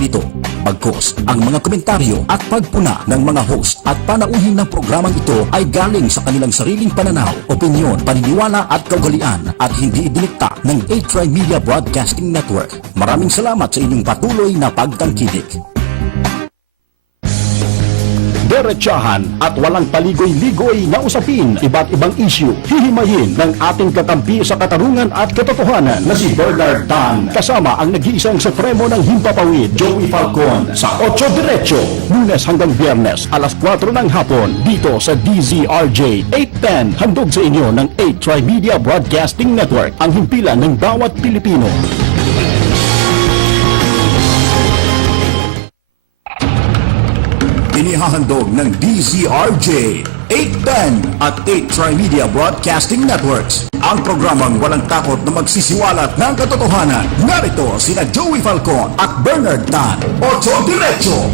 dito. Bagkus, ang mga komentaryo at pagpuna ng mga host at panauhin ng programang ito ay galing sa kanilang sariling pananaw, opinyon, paniniwala at kaugalian at hindi idinikta ng 8 Media Broadcasting Network. Maraming salamat sa inyong patuloy na pagtangkilik. Diretsahan at walang paligoy-ligoy na usapin, iba't ibang issue, hihimayin ng ating kakampi sa katarungan at katotohanan na si Bernard Tan, kasama ang nag-iisang supremo ng Himpapawid, Joey Falcon, sa 8 Diretso, Lunes hanggang Biyernes, alas 4 ng hapon, dito sa DZRJ 810, handog sa inyo ng 8 Media Broadcasting Network, ang himpilan ng bawat Pilipino. Inihahandog ng DZRJ 810 at 8 Media Broadcasting Networks ang programang walang takot na magsisiwalat ng katotohanan. Narito sina Joey Falcon at Bernard Tan. 8 Diretso!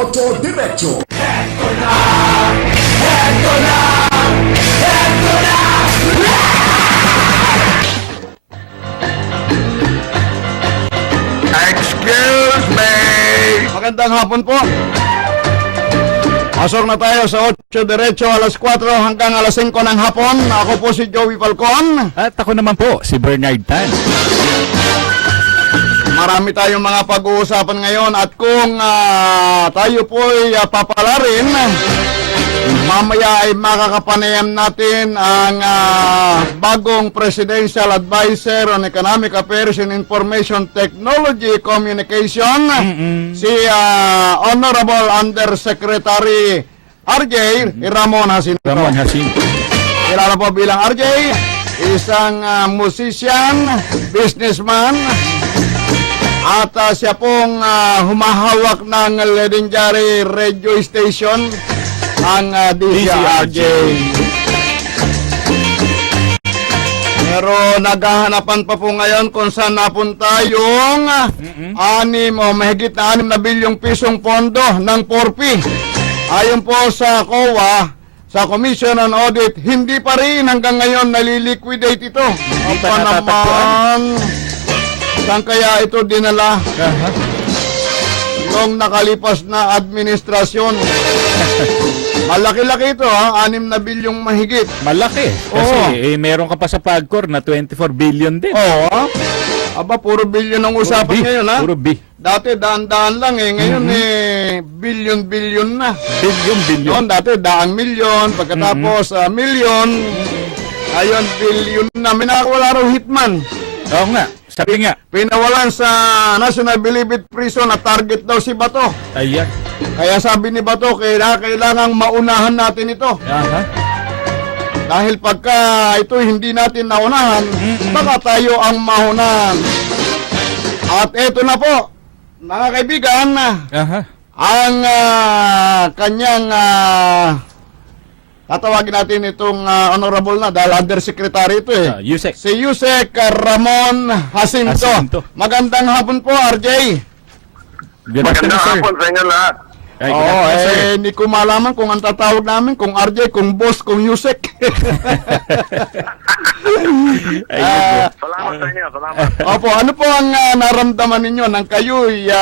Ocho Diretso! Excuse me! Magandang hapon po. Pasok na tayo sa 8 Diretso, alas 4 hanggang alas 5 ng hapon. Ako po si Joey Falcon. At ako naman po, si Bernard Tan. Marami tayong mga pag-uusapan ngayon at kung tayo po ay papalarin, mamaya ay makakapanayam natin ang bagong Presidential Advisor on Economic Affairs and Information Technology Communication, si Honorable Undersecretary RJ Ramon Jacinto. Ramon Jacinto. Kilala po bilang RJ, isang musician, businessman, at siya pong humahawak ng legendary radio station, ang DZRJ. Pero naghahanapan pa po ngayon kung saan napunta yung mahigit na 6 na bilyong pisong pondo ng 4P. Ayon po sa COA, sa Commission on Audit, hindi pa rin hanggang ngayon naliliquidate ito. Ang pa naman, saan kaya ito dinala? Nung nakalipas na administrasyon. Malaki-laki ito, 6 na bilyong mahigit. Malaki. Kasi meron ka pa sa PAGCOR na 24 billion din. Oo. Aba, puro billion ang usapan ngayon, ha? Puro B. Dati daan-daan lang eh. Ngayon billion-billion na. Billion. Noon dati daang milyon, pagkatapos milyon. Ngayon billion na. May nakawala raw hitman. Oo nga. Sabi nga. Pinawalan sa National Bilibid Prison at target daw si Bato. Ayan. Kaya sabi ni Bato, kailangang maunahan natin ito. Aha. Dahil pagka ito hindi natin naunahan, baka tayo ang mahunahan. At eto na po, mga kaibigan, Aha. ang kanyang tatawagin natin itong honorable na dahil undersecretary ito eh. Yusek. Si Yusek Ramon Jacinto. Magandang hapon po, RJ. Good afternoon, Magandang sir. hapon sa inyo lahat. Ay, good afternoon, sir. Hindi ko malaman kung ang tatawag namin, kung RJ, kung boss, kung Yusek. Salamat sa inyo, salamat. Opo, ano po ang naramdaman ninyo nang kayo'y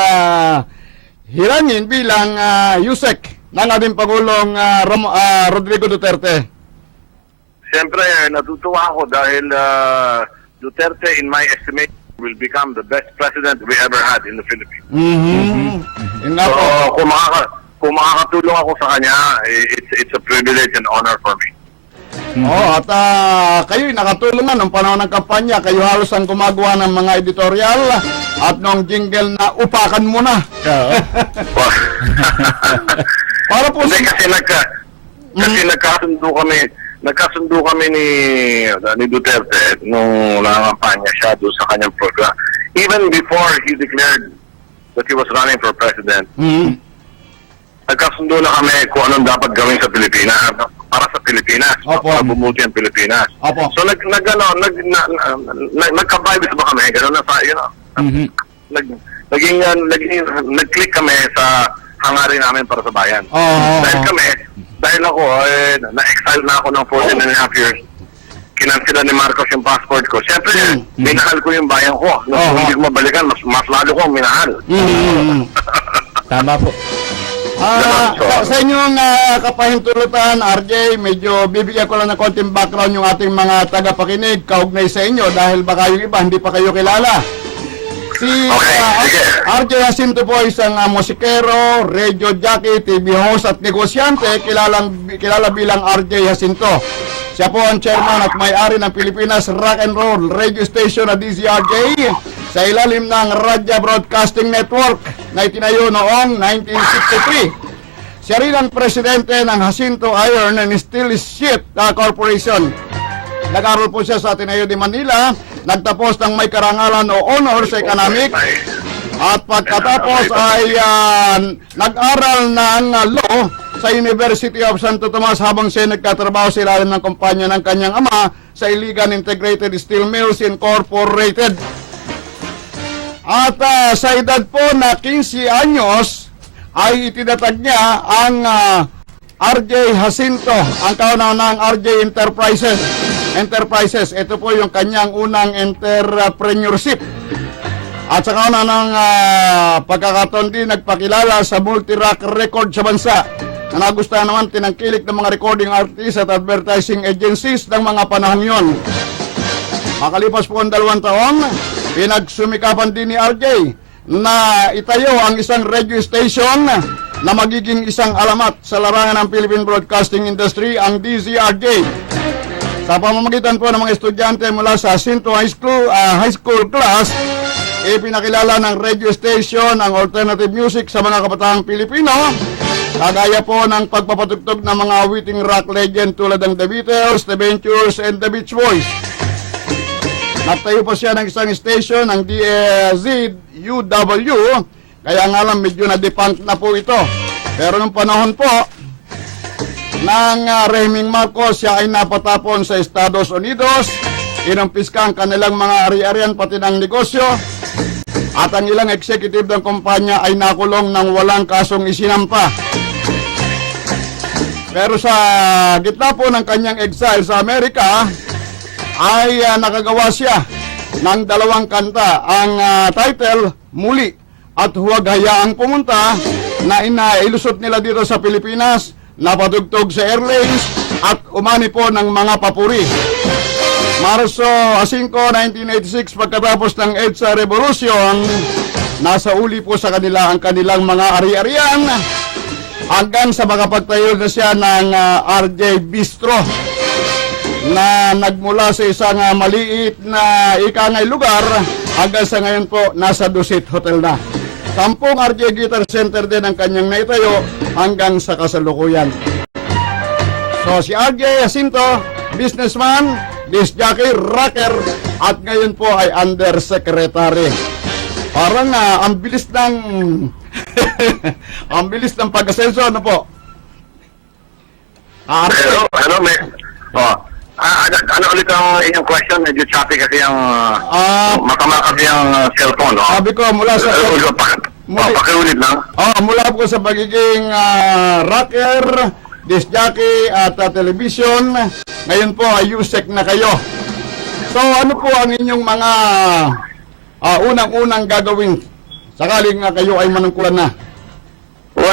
hirangin bilang Yusek ng ating Pangulong Rodrigo Duterte? Siyempre, natutuwa ako dahil Duterte, in my estimate, will become the best president we ever had in the Philippines. Yun nga So, po. kung makakatulong ako sa kanya, it's a privilege and honor for me. At kayo'y nakatulong na nung panahon ng kampanya. Kayo halos ang gumagawa ng mga editorial at nung jingle na upakan mo na. Oo. Para po Hindi, kasi nagkasundo kami ni Duterte nung nangangampanya siya doon sa kanyang program. Even before he declared that he was running for president, nagkasundo na kami kung anong dapat gawin sa Pilipinas, para sa Pilipinas, Opo. para bumuti ang Pilipinas. Opo. So nagka-vibes ba kami? Gano'n na sa, nag-click kami hangarin namin para sa bayan. Oo. Dahil ako, na-exile na ako ng 14.5 years, kinansila ni Marcos yung passport ko. Siyempre, minahal ko yung bayan ko. Kung hindi ko mabalikan, mas lalo ko minahal. Tama po. Sa inyong kapahintulutan, RJ, medyo bibigyan ko lang ng konting background yung ating mga tagapakinig kaugnay sa inyo dahil baka yung iba hindi pa kayo kilala. Si sige. RJ Jacinto po isang musikero, radio jockey, TV host at negosyante, kilala bilang RJ Jacinto. Siya po ang chairman at may-ari ng Pilipinas Rock and Roll Radio Station na DZRJ sa ilalim ng Radya Broadcasting Network na itinayo noong 1963. Siya rin ang presidente ng Jacinto Iron and Steel Sheet Corporation. Nag-aral po siya sa Ateneo de Manila, nagtapos ng may karangalan o honor sa economics, at pagkatapos ay nag-aral ng law sa University of Santo Tomas habang siya nagkatrabaho sa ilalim ng kumpanya ng kanyang ama sa Iligan Integrated Steel Mills Incorporated. At sa edad po na 15 anyos ay itinatag niya ang RJ Jacinto, ang kauna-unahang RJ Enterprises. Ito po yung kanyang unang entrepreneurship. At sa kauna ng pagkakataon din nagpakilala sa multi-rock record sa bansa na nagustuhan naman tinangkilik ng mga recording artists at advertising agencies ng mga panahon yon. Makalipas po ang 2 taon, pinagsumikapan din ni RJ na itayo ang isang radio station na magiging isang alamat sa larangan ng Philippine Broadcasting Industry, ang DZRJ. Sa pamamagitan po ng mga estudyante mula sa Jacinto High School class, ipinakilala ng radio station ang alternative music sa mga kabataang Pilipino, kagaya po ng pagpapatugtog ng mga awiting rock legend tulad ng The Beatles, The Ventures, and The Beach Boys. Nagtayo po siya ng isang station, ang DZUW, kaya nga lang medyo na-defunct na po ito. Pero nung panahon po ng Rehiming Marcos, siya ay napatapon sa Estados Unidos, inumpiska ang kanilang mga ari-arian pati ng negosyo, at ang ilang executive ng kumpanya ay nakulong ng walang kasong isinampa. Pero sa gitna po ng kanyang exile sa Amerika, ay nakagawa siya ng 2 kanta. Ang title, Muli at Huwag Hayaang Pumunta, na inailusot nila dito sa Pilipinas, napatugtog sa airlanes at umani po ng mga papuri. Marso 5, 1986, pagkatapos ng EDSA Revolution, nasa uli po sa kanila ang kanilang mga ari-arian hanggang sa makapagtayo na siya ng RJ Bistro na nagmula sa isang maliit na ikangay lugar hanggang sa ngayon po nasa Dusit Hotel na. 10 RJ Guitar Center din ang kanyang naitayo hanggang sa kasalukuyan. So si RJ Jacinto, businessman, disc jockey, rocker, at ngayon po ay undersecretary. Parang ang bilis ng ang bilis ng pag-asenso, ano po? Hello, may... ano ulit ang inyong question? Medyo choppy kasi ang... masama kasi ang cellphone, no? Sabi ko, mula sa... Pakiulit lang. Mula po sa pagiging rocker, disc jockey at television, ngayon po ay USEC na kayo. So ano po ang inyong mga unang-unang gagawin sakaling kayo ay manungkulan na? Well,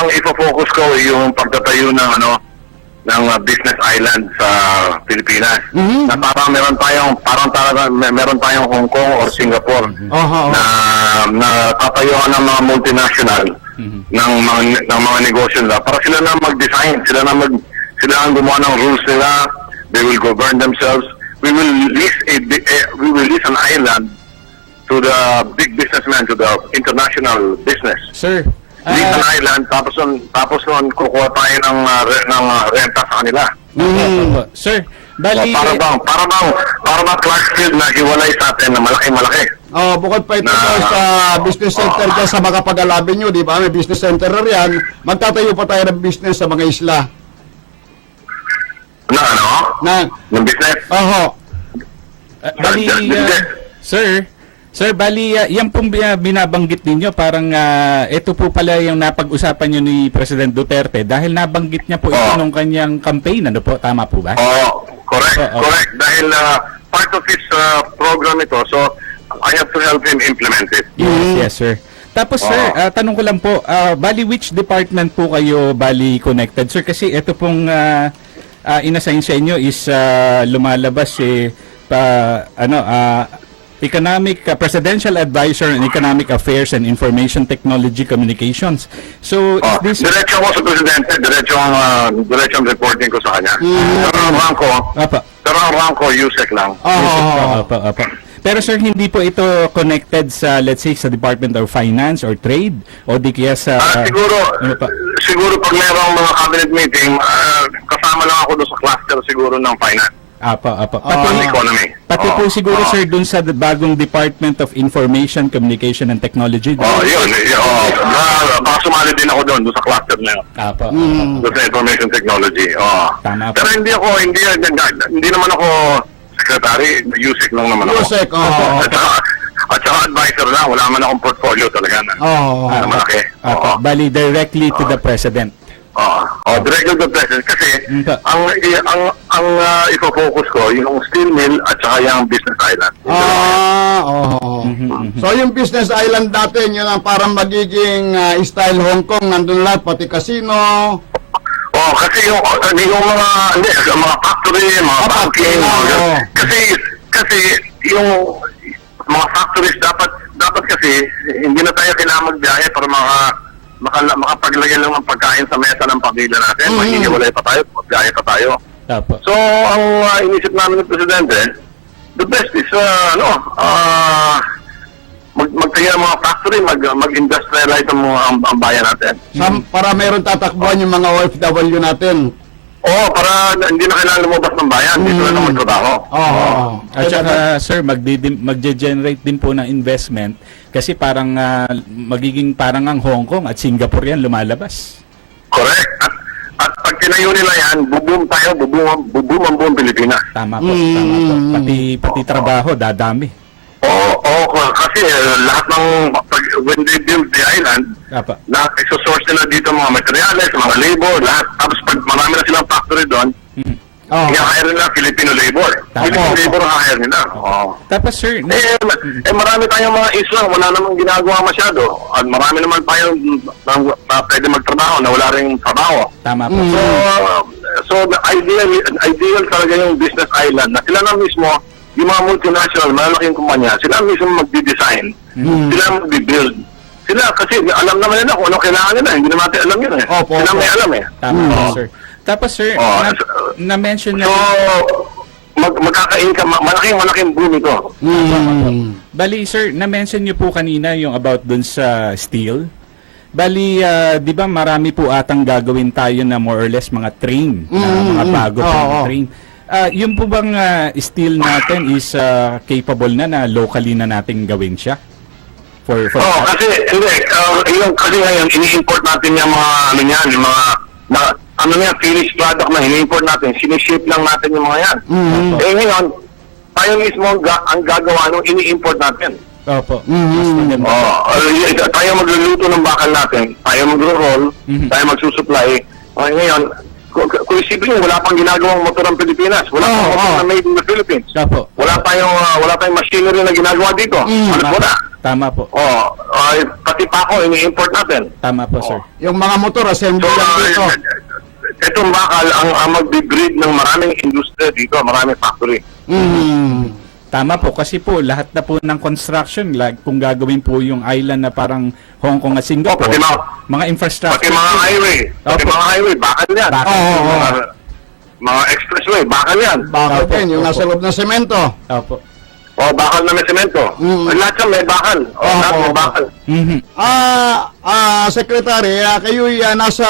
ang ipo-focus ko ay yung pagtatayo ng business island sa Pilipinas. Na parang meron tayong Hong Kong or Singapore na tatayuan ng mga multinational ng mga negosyo nila para sila na mag-design, sila ang gumawa ng rules nila. They will govern themselves. We will lease an island to the big businessmen, to the international business. Sir, Lease an island, tapos nun kukuha tayo ng renta sa kanila. Sir, bali... Para bang Clarksville na hiwalay sa atin na malaki-malaki. Bukod pa ito sa business center dyan sa Makapag Avenue, di ba? May business center na riyan. Magtatayo pa tayo ng business sa mga isla. Ng business? Oho. Bali, sir, Sir, bali, yan pong binabanggit ninyo, parang ito po pala yung napag-usapan nyo ni President Duterte dahil nabanggit niya po ito nung kanyang campaign. Ano po? Tama po ba? Correct, Oo. correct. Dahil part of his program ito, so I have to help him implement it. Yes, sir. Tapos, sir, tanong ko lang po, bali, which department po kayo bali connected? Sir, kasi ito pong inassign sa inyo is lumalabas Presidential Advisor on Economic Affairs and Information Technology Communications. So, is this... Diretso ko sa Presidente, diretso ang reporting ko sa kanya. Pero ang rank ko, USEC lang. Apa. Pero sir, hindi po ito connected sa, let's say, sa Department of Finance or Trade o di kaya sa... Siguro pag mayroong mga cabinet meeting, kasama lang ako doon sa cluster siguro ng finance. Apa. Economy. Pati po siguro sir dun sa bagong Department of Information, Communication and Technology. Yun. Baka sumali din ako doon sa cluster na yun. Apa. Doon sa information technology. Tama po. Pero hindi naman ako secretary, USEC lang naman ako. USEC, At saka advisor lang, wala man akong portfolio talaga na malaki. Apa. Bali directly to the President. Directly to the President kasi ang ipo-focus ko yung steel mill at saka yung business island. So yung business island natin, yun ang parang magiging style Hong Kong, nandun lahat, pati casino. Kasi yung mga factory, mga banking, kasi yung mga factories dapat kasi hindi na tayo kailangan magbiyahe para makapaglagay lang ng pagkain sa mesa ng pamilya natin. Maghihiwalay pa tayo, magbiyahe pa tayo. Apa. So, ang inisip namin ng Presidente, the best is, magtayo ng mga factory, mag-industrialize ang bayan natin. Para meron tatakbuhan yung mga OFW natin. Para hindi na kailangan lumabas ng bayan, dito na lang magtrabaho. At saka, sir, magge-generate din po ng investment kasi parang magiging parang ang Hong Kong at Singapore yan lumalabas. Correct. At pag tinayo nila yan, buboom ang buong Pilipinas. Tama po. Pati trabaho, dadami. Kasi lahat ng, when they build the island, Apa. lahat isosource nila dito mga materials, mga labor, lahat. Tapos pag marami na silang factory doon, i-hire nila Filipino labor. Filipino labor ang hire nila. Tapos, sir, Marami tayong mga isla, wala namang ginagawa masyado. At marami naman tayong na pwede magtrabaho, na wala rin trabaho. tama po. So the ideal talaga yung business island na sila na mismo, yung mga multinational, malalaking kumpanya, sila mismo magdi-design, sila magdi-build. Sila kasi alam naman nila kung ano kailangan nila, hindi naman natin alam yun eh. Sila may alam eh. Tama po, sir. Tapos, sir, na-mention na... So, magkaka-income, malaking boom ito. Bali, sir, na-mention niyo po kanina yung about dun sa steel. Bali, di ba marami po atang gagawin tayo na more or less mga train, na mga bago pang train. Yung po bang steel natin is capable na locally na nating gawin siya? Kasi hindi, kasi ngayon ini-import natin yung mga yung mga finished product na ini-import natin, siniship lang natin yung mga yan. Ngayon, tayo mismo ang gagawa nung ini-import natin. Opo. Mas maganda. Tayo magluluto ng bakal natin, tayo magro-roll, tayo magsusupply. Ngayon, kung isipin nyo, wala pang ginagawang motor ang Pilipinas. Wala pang motor na made in the Philippines. Opo. Wala tayong machinery na ginagawa dito. Wala. Tama po. Pati pa ako, ini-import natin. Tama po, sir. Yung mga motor, assembly So, lang dito. itong bakal ang mag-breed ng maraming industriya dito, maraming factory. Tama po, kasi po lahat na po ng construction, like kung gagawin po yung island na parang Hong Kong at Singapore, pati mga infrastructure. Pati mga highway, bakal yan. Mga expressway, bakal yan. Bakal din, yung nasa loob ng semento. Opo. Bakal na may semento. Lahat yan may bakal. Lahat may bakal. Secretary, kayo nasa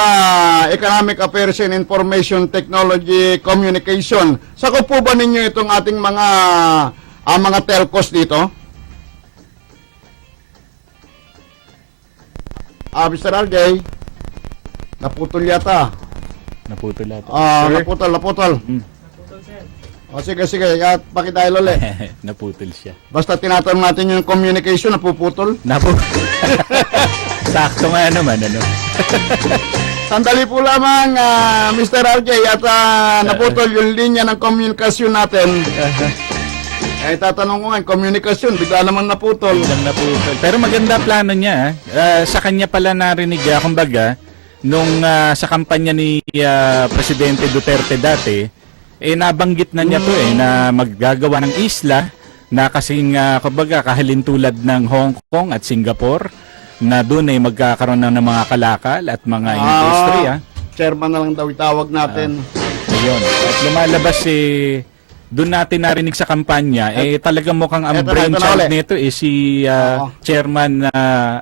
Economic Affairs and Information Technology Communication. Sakop po ba ninyo itong ating mga telcos dito? Mr. RJ, naputol yata. Naputol lahat. Sir? Naputol. O sige, at pakitayo ulit. Naputol siya. Basta tinatanong natin yung communication, napuputol. Sakto nga naman, ano? Sandali po lamang, Mr. RJ, at naputol yung linya ng komunikasyon natin. Tatanong ko nga, yung komunikasyon, bigla naman naputol. Biglang naputol. Pero maganda plano niya. Sa kanya pala narinig, kumbaga, nung sa kampanya ni Presidente Duterte dati, nabanggit na niya to na maggagawa ng isla na kasing kumbaga kahalintulad ng Hong Kong at Singapore na doon ay magkakaroon ng mga kalakal at mga industriya. Chairman na lang daw itawag natin. Ayun. At lumalabas doon natin narinig sa kampanya, talagang mukhang ang Eto na, brainchild ulit. nito si Chairman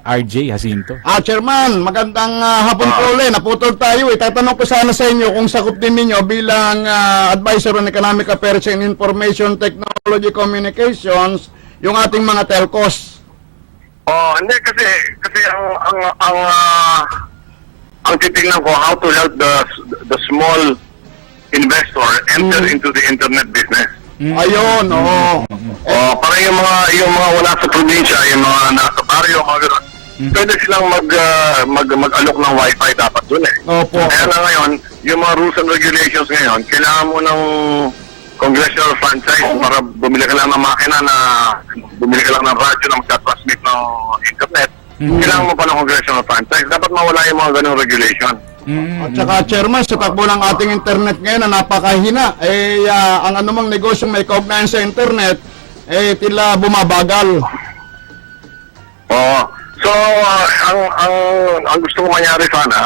RJ Jacinto. Chairman, magandang hapon po ulit. Naputol tayo. Tatanong ko sana sa inyo kung sakop din ninyo bilang Advisor on Economic Affairs and Information Technology Communications yung ating mga telcos. Hindi kasi ang titingnan ko how to help the small investor enter into the internet business. Ayun, oo. Para yung mga wala sa probinsya, yung mga nasa baryo, mga gano'n. Pwede silang mag-alok ng wifi dapat dun Opo. Kaya na ngayon, yung mga rules and regulations ngayon, kailangan mo ng congressional franchise para bumili ka lang ng makina bumili ka lang ng radyo na magta-transmit ng internet. Kailangan mo pa ng congressional franchise. Dapat mawala yung mga ganung regulation. At saka, Chairman, sa takbo ng ating internet ngayon na napakahina, ang anumang negosyong may kaugnayan sa internet, tila bumabagal. So, ang gusto ko mangyari sana,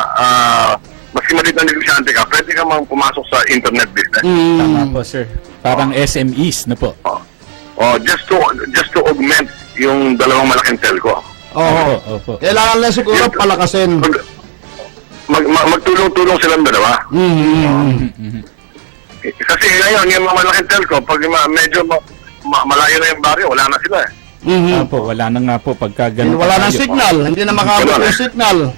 maski maliit na negosyante ka, pwede ka mang pumasok sa internet business. Tama po, sir. Parang SMEs na po. Just to augment yung dalawang malaking telco. Oo. Opo. Kailangan lang siguro palakasin. Magtulong-tulong silang dalawa. Kasi ngayon, yung mga malaking telco, pag medyo malayo na yung baryo, wala na sila Opo, wala na nga po pagka ganun. Wala nang tayo. signal, hindi na makabot yung signal.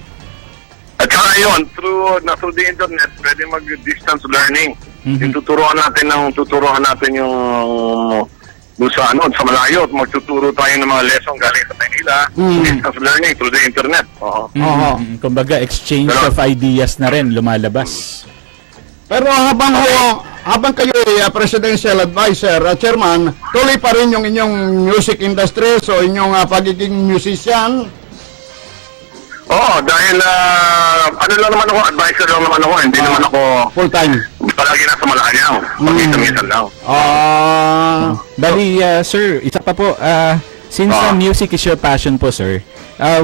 At saka yun, through the internet, pwede mag-distance learning. Yung tuturuan natin yung doon sa malayo, magtuturo tayo ng mga lesson galing sa Manila, distance learning through the internet. Kumbaga, exchange of ideas na rin lumalabas. Pero habang kayo presidential advisor, chairman, tuloy pa rin yung inyong music industry, so inyong pagiging musician. Dahil ano lang naman ako, advisor lang naman ako, hindi naman ako Full time. palagi nasa Malacanang, pag-isa-minsan lang. Bali, sir, isa pa po, since music is your passion po, sir,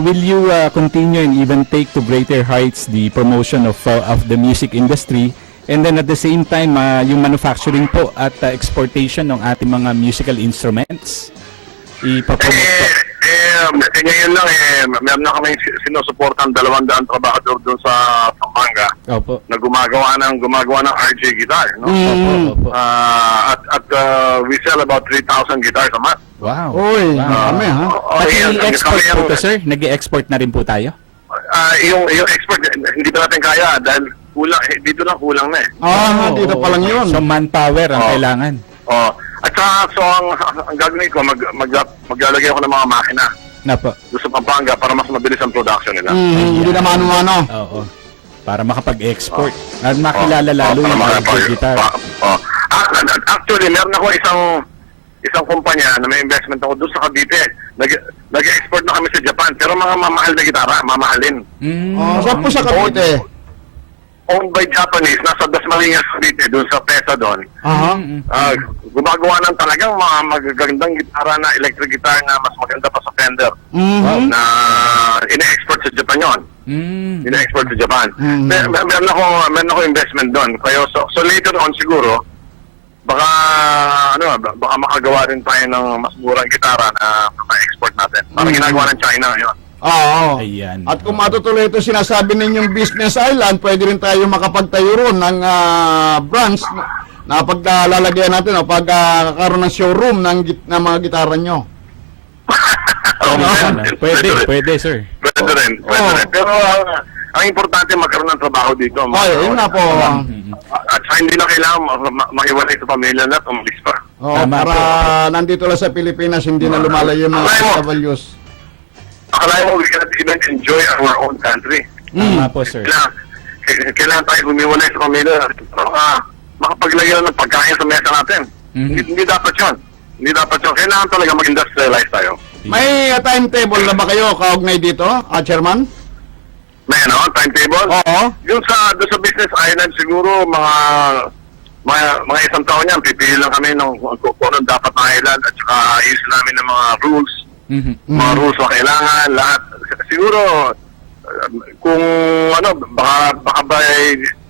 will you continue and even take to greater heights the promotion of the music industry, and then at the same time, yung manufacturing po at exportation ng ating mga musical instruments? Ipapromote po. Ngayon lang meron na kami sinusuportan 200 trabahador doon sa Pampanga Opo. na gumagawa ng RJ guitar, no? Opo. At we sell about 3,000 guitars a month. Wow. Uy, Wow. kami ha. Pati export po to, sir? Nag-export na rin po tayo? Yung export hindi pa natin kaya dahil dito lang kulang na Dito pa lang yun. So, manpower ang kailangan. At so ang gagawin ko, maglalagay ako ng mga makina Na po. doon sa Pampanga para mas mabilis ang production nila. Hindi na mano-mano. Oo. Para makapag-export. At makilala lalo yung RJ guitar. Actually, meron ako isang kumpanya na may investment ako doon sa Cavite. Nag-export na kami sa Japan, pero mga mamahal na gitara, mamahalin. Saan po sa Cavite? Owned by Japanese, nasa Dasmariñas, Cavite, doon sa PESA doon. Gumagawa ng talagang mga magagandang gitara na electric guitar na mas maganda pa sa Fender. Na ina-export sa Japan yun. Ina-export sa Japan. Meron ako investment doon. Kaya so later on siguro, baka makagawa rin tayo ng mas murang gitara na ma-export natin. Parang ginagawa ng China ngayon. Oo. Ayan. At kung matutuloy ito sinasabi ninyong business island, pwede rin tayo makapagtayo ron ng branch na paglalagyan natin o pagkakaroon ng showroom ng mga gitara nyo. Pwede, sir. Pwede rin. Pero ang importante magkaroon ng trabaho dito. Yun nga po. At hindi na kailangan makiwalay sa pamilya na at umalis pa. Oh, Tama para nandito lang sa Pilipinas, hindi na lumalayo yung mga OFWs. Akala mo, we cannot even enjoy our own country. Tama po, sir. Kailangan tayo humiwalay sa pamilya para makapaglagay ng pagkain sa mesa natin. Hindi dapat yun. Hindi dapat yun. Kailangan talaga mag-industrialize tayo. May timetable na ba kayo kaugnay dito, Chairman? May timetable? Oo. Yung doon sa business island siguro mga isang taon yan, pipili lang kami ng kung anong dapat na island at saka ayusin namin ng mga rules. Mga rules na kailangan, lahat. Siguro, kung baka by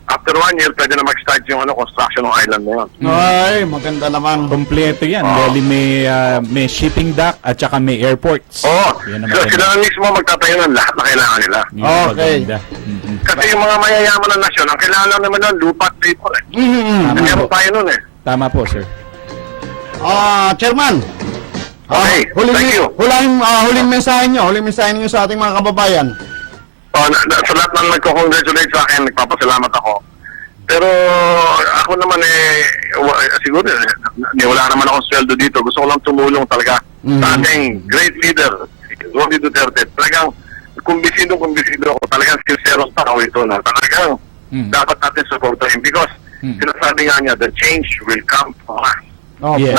after 1 year, pwede na mag-start yung construction ng island na yun. Ay, maganda naman. Kompleto yan. Dahil may shipping dock at saka may airports. Oo. Yan ang So, maganda. sila na mismo magtatayo ng lahat na kailangan nila. Yun ang Okay. maganda. Kasi yung mga mayayaman ng nasyon, ang kailangan lang naman ng lupa at people eh. Tama Meron po. tayo nun eh. Tama po, sir. Chairman. Okay, thank you. Huling mensahe nyo sa ating mga kababayan. Sa lahat ng nagko-congratulate sa akin, nagpapasalamat ako. Pero ako naman siguro, wala naman akong sweldo dito. Gusto ko lang tumulong talaga sa ating great leader, Rodney Duterte. Talagang kumbisido ako. Talagang sincerong tao ito na talagang dapat natin supportahin because sinasabi nga niya, the change will come from us. Yes,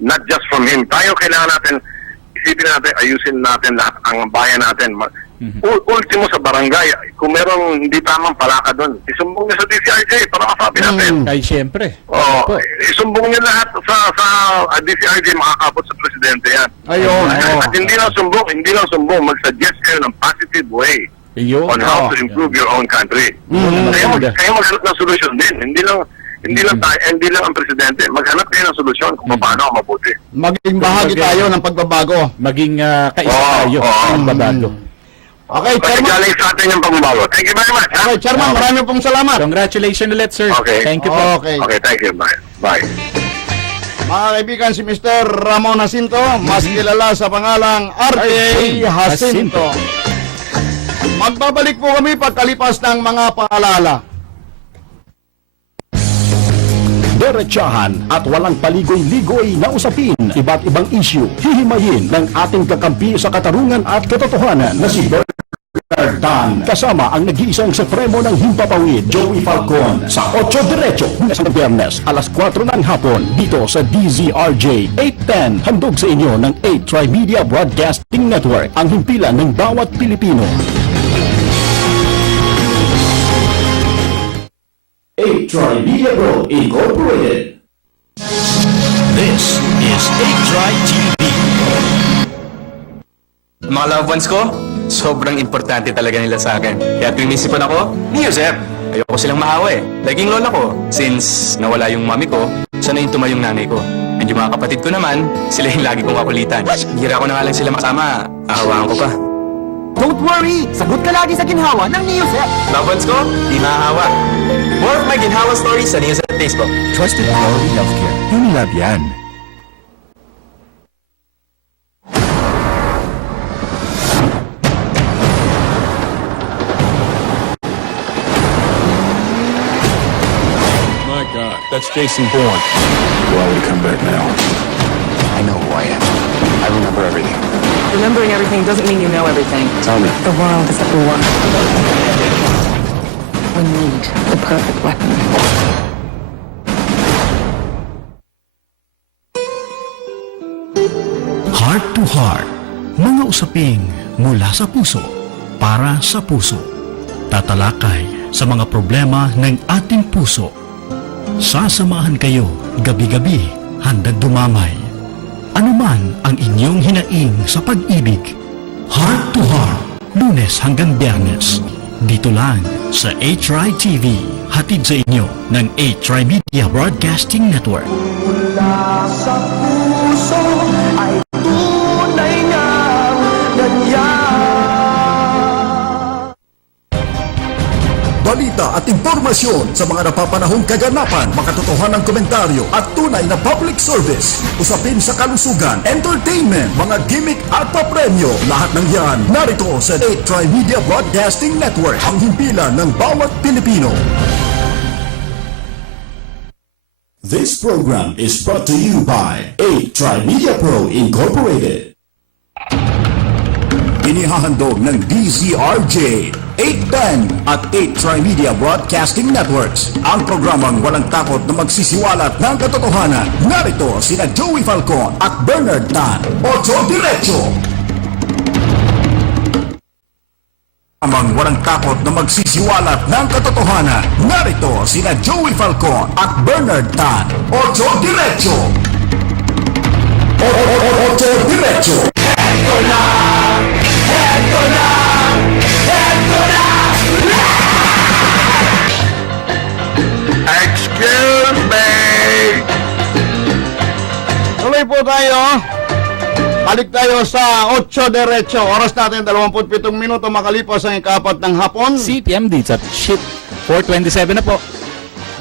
Not just from him. Tayo kailangan natin, isipin natin, ayusin natin lahat ang bayan natin. Ultimo sa barangay, kung merong hindi tamang palaka doon, isumbong niya sa DCRJ para kasabi natin. Ay, siyempre. Oo, isumbong niya lahat sa DCRJ, makakabot sa presidente yan. Ayun. At hindi lang sumbong, mag-suggest kayo ng positive way Yun. on how to improve your own country. Kayo maghanap ng solusyon din. Hindi lang ang presidente, maghanap kayo ng solusyon kung paano ang mabuti. Maging bahagi tayo ng pagbabago. Maging kaisa tayo ng babago. Okay, Chairman. Galing sa atin yung pagbabago. Thank you very much. ha? Okay, Chairman, marami pong salamat. Congratulations ulit, sir. Okay. Thank you po. Okay. Okay, thank you. Bye. Bye. Mga kaibigan, si Mr. Ramon Jacinto, mas kilala sa pangalang RJ Jacinto. Magbabalik po kami pagkalipas ng mga paalala. Diretsahan at walang paligoy-ligoy na usapin, iba't ibang issue, hihimayin ng ating kakampi sa katarungan at katotohanan na si Bernard Tan. Kasama ang nag-iisang supremo ng Himpapawid, Joey Falcon, sa 8 Diretso, Lunes hanggang Biyernes, alas 4 ng hapon, dito sa DZRJ 810. Handog sa inyo ng 8 Tri-Media Broadcasting Network, ang himpilan ng bawat Pilipino. 8 Tri-Media Group Incorporated. This is 8 TV. Mga loved ones ko, sobrang importante talaga nila sa akin. Kaya tuwing isipan ako, ni Josep. Ayoko silang maawa eh. Laging lola ko. Since nawala yung mami ko, sana yung tumayong nanay ko. And yung mga kapatid ko naman, sila yung lagi kong kakulitan. Hira ko na nga lang sila makasama. Ahawaan ko pa. Don't worry! Sagot ka lagi sa ginhawa ng Niyosep! Loved ones ko, di mahahawa. More of my ginhawa stories sa Josep Facebook. Trusted quality healthcare. Unilab yan. My God, that's Jason Bourne. Why would he come back now? I know who I am. I remember everything. Remembering everything doesn't mean you know everything. Tell me. The world is at war. We need the perfect weapon. Heart to Heart, mga usaping mula sa puso, para sa puso. Tatalakay sa mga problema ng ating puso. Sasamahan kayo gabi-gabi, handang dumamay. Ano man ang inyong hinaing sa pag-ibig. Heart to Heart, Lunes hanggang Biyernes. Dito lang sa HRI TV, hatid sa inyo ng HRI Media Broadcasting Network. Balita at impormasyon sa mga napapanahong kaganapan, makatotohanang komentaryo at tunay na public service. Usapin sa kalusugan, entertainment, mga gimmick at papremyo. Lahat ng yan narito sa 8 Tri-Media Broadcasting Network, ang himpilan ng bawat Pilipino. This program is brought to you by 8 Trimedia Pro Incorporated. Inihahandog ng DZRJ, 810 at 8 Trimedia Broadcasting Networks. Ang programang walang takot na magsisiwalat ng katotohanan. Narito sina Joey Falcon at Bernard Tan. Ocho Diretso. Programang walang takot na magsisiwalat ng katotohanan. Narito sina Joey Falcon at Bernard Tan. Ocho Diretso. Ocho Diretso. Excuse me! Tuloy po tayo. Balik tayo sa 8 Diretso. Oras natin 27 minuto makalipas ang ikapat ng hapon. CPM dito sa shit. 4:27 na po.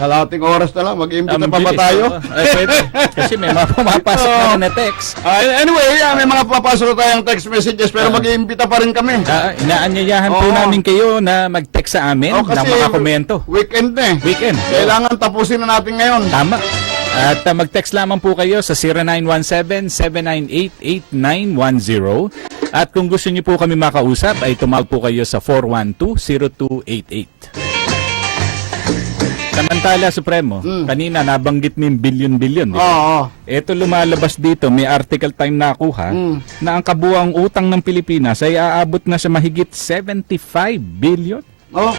Kalating oras na lang. Mag-iimbita pa ba bilis, tayo? oo. Ay, pwede. Kasi may mga pumapasok na text. Anyway, may mga papasok tayong text messages pero mag-iimbita pa rin kami. Inaanyayahan po Oo. namin kayo na mag-text sa amin ng mga komento. Weekend na eh. Weekend. Kailangan tapusin na natin ngayon. Tama. At mag-text lamang po kayo sa 0917-798-8910. At kung gusto niyo po kami makausap, ay tumawag po kayo sa 412-0288. Samantala, Supremo, kanina nabanggit mo yung billion-billion. Oo. Ito lumalabas dito, may article time nakuha, na ang kabuang utang ng Pilipinas ay aabot na sa mahigit 75 billion. Oh.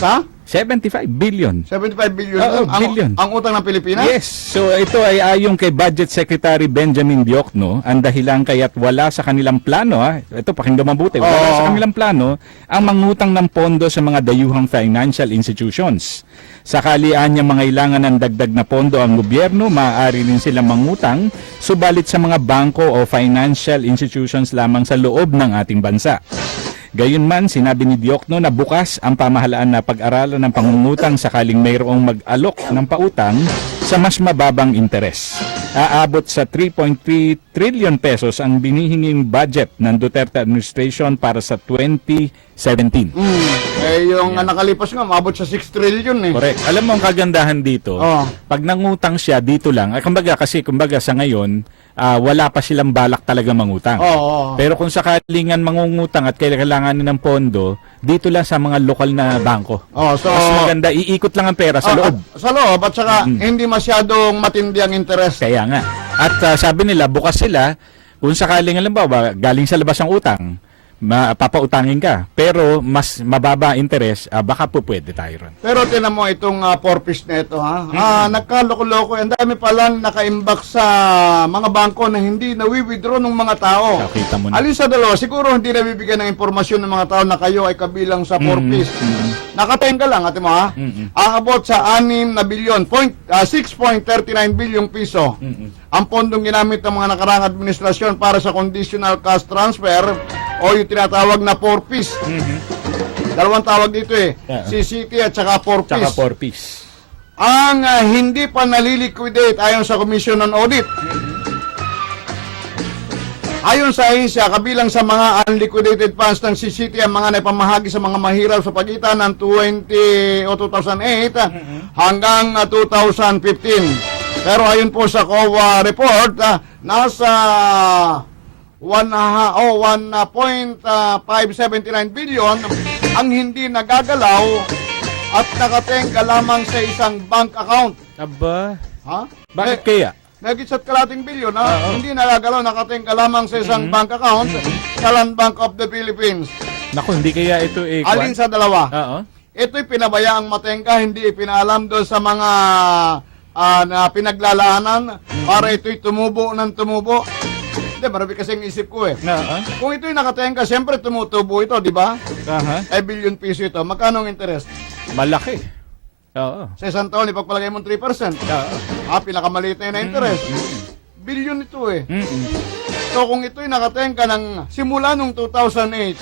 Sa? 75 billion. 75 billion. Oo, billion. Ang utang ng Pilipinas? Yes. So ito ay ayon kay Budget Secretary Benjamin Diokno, ang dahilan kaya't wala sa kanilang plano, ito pakinggan mabuti, wala sa kanilang plano ang mangutang ng pondo sa mga dayuhang financial institutions. Sakali niya mangailangan ng dagdag na pondo ang gobyerno, maaari rin silang mangutang, subalit sa mga bangko o financial institutions lamang sa loob ng ating bansa. Gayunman, sinabi ni Diokno na bukas ang pamahalaan na pag-aralan ng pangungutang sakaling mayroong mag-alok ng pautang sa mas mababang interes. Aabot sa 3.3 trillion pesos ang binihinging budget ng Duterte administration para sa 2017. Yung nakalipas nga, maabot sa 6 trillion eh. Correct. Alam mo ang kagandahan dito, pag nangutang siya dito lang, kumbaga sa ngayon, wala pa silang balak talaga mangutang. Pero kung sakalingan mangungutang at kailangan ng pondo, dito lang sa mga lokal na bangko. So, mas maganda, iikot lang ang pera sa loob. Sa loob, at saka hindi masyadong matindi ang interest. Kaya nga. At sabi nila, bukas sila, kung sakaling alam galing sa labas ang utang, papautangin ka. Pero mas mababa interest, baka po pwede tayo ron. Pero tinan mo itong porpoise na ito, ha? Nagkaloko-loko. Ang dami palang nakaimbak sa mga bangko na hindi nawi-withdraw ng mga tao. Nakita mo na. Alin sa dalawa, siguro hindi nabibigyan ng impormasyon ng mga tao na kayo ay kabilang sa porpoise. Nakatenga lang, ate mo, ha? Aabot sa 6 na bilyon, 6.39 bilyong piso. Ang pondong ginamit ng mga nakarang administrasyon para sa conditional cash transfer o yung tinatawag na porpoise. Dalawang tawag dito eh. CCT at saka porpoise. Tsaka porpoise. Ang hindi pa naliliquidate ayon sa Commission on Audit. Ayon sa ahensya, kabilang sa mga unliquidated funds ng CCT ang mga naipamahagi sa mga mahirap sa pagitan ng 2008 hanggang 2015. Pero ayon po sa COA report, nasa 1.579 billion ang hindi nagagalaw at nakatenga lamang sa isang bank account. Aba, Ha? bakit kaya? Nagitsat kalating bilyon, ha? Hindi nagagalaw, nakatenga lamang sa isang bank account sa Land Bank of the Philippines. Naku, hindi kaya ito Alin sa dalawa? Oo. Ito'y pinabayaang matenga, hindi ipinaalam doon sa mga na pinaglalaanan para ito'y tumubo ng tumubo. Hindi, marami kasing isip ko eh. Kung ito'y nakatenga, siyempre tumutubo ito, di ba? Ay billion piso ito. Magkano ang interest? Malaki. Oo. Sa isang taon, ipagpalagay mo 3%. Pinakamaliit na yun na interest. Billion ito eh. So kung ito'y nakatenga ng simula nung 2008,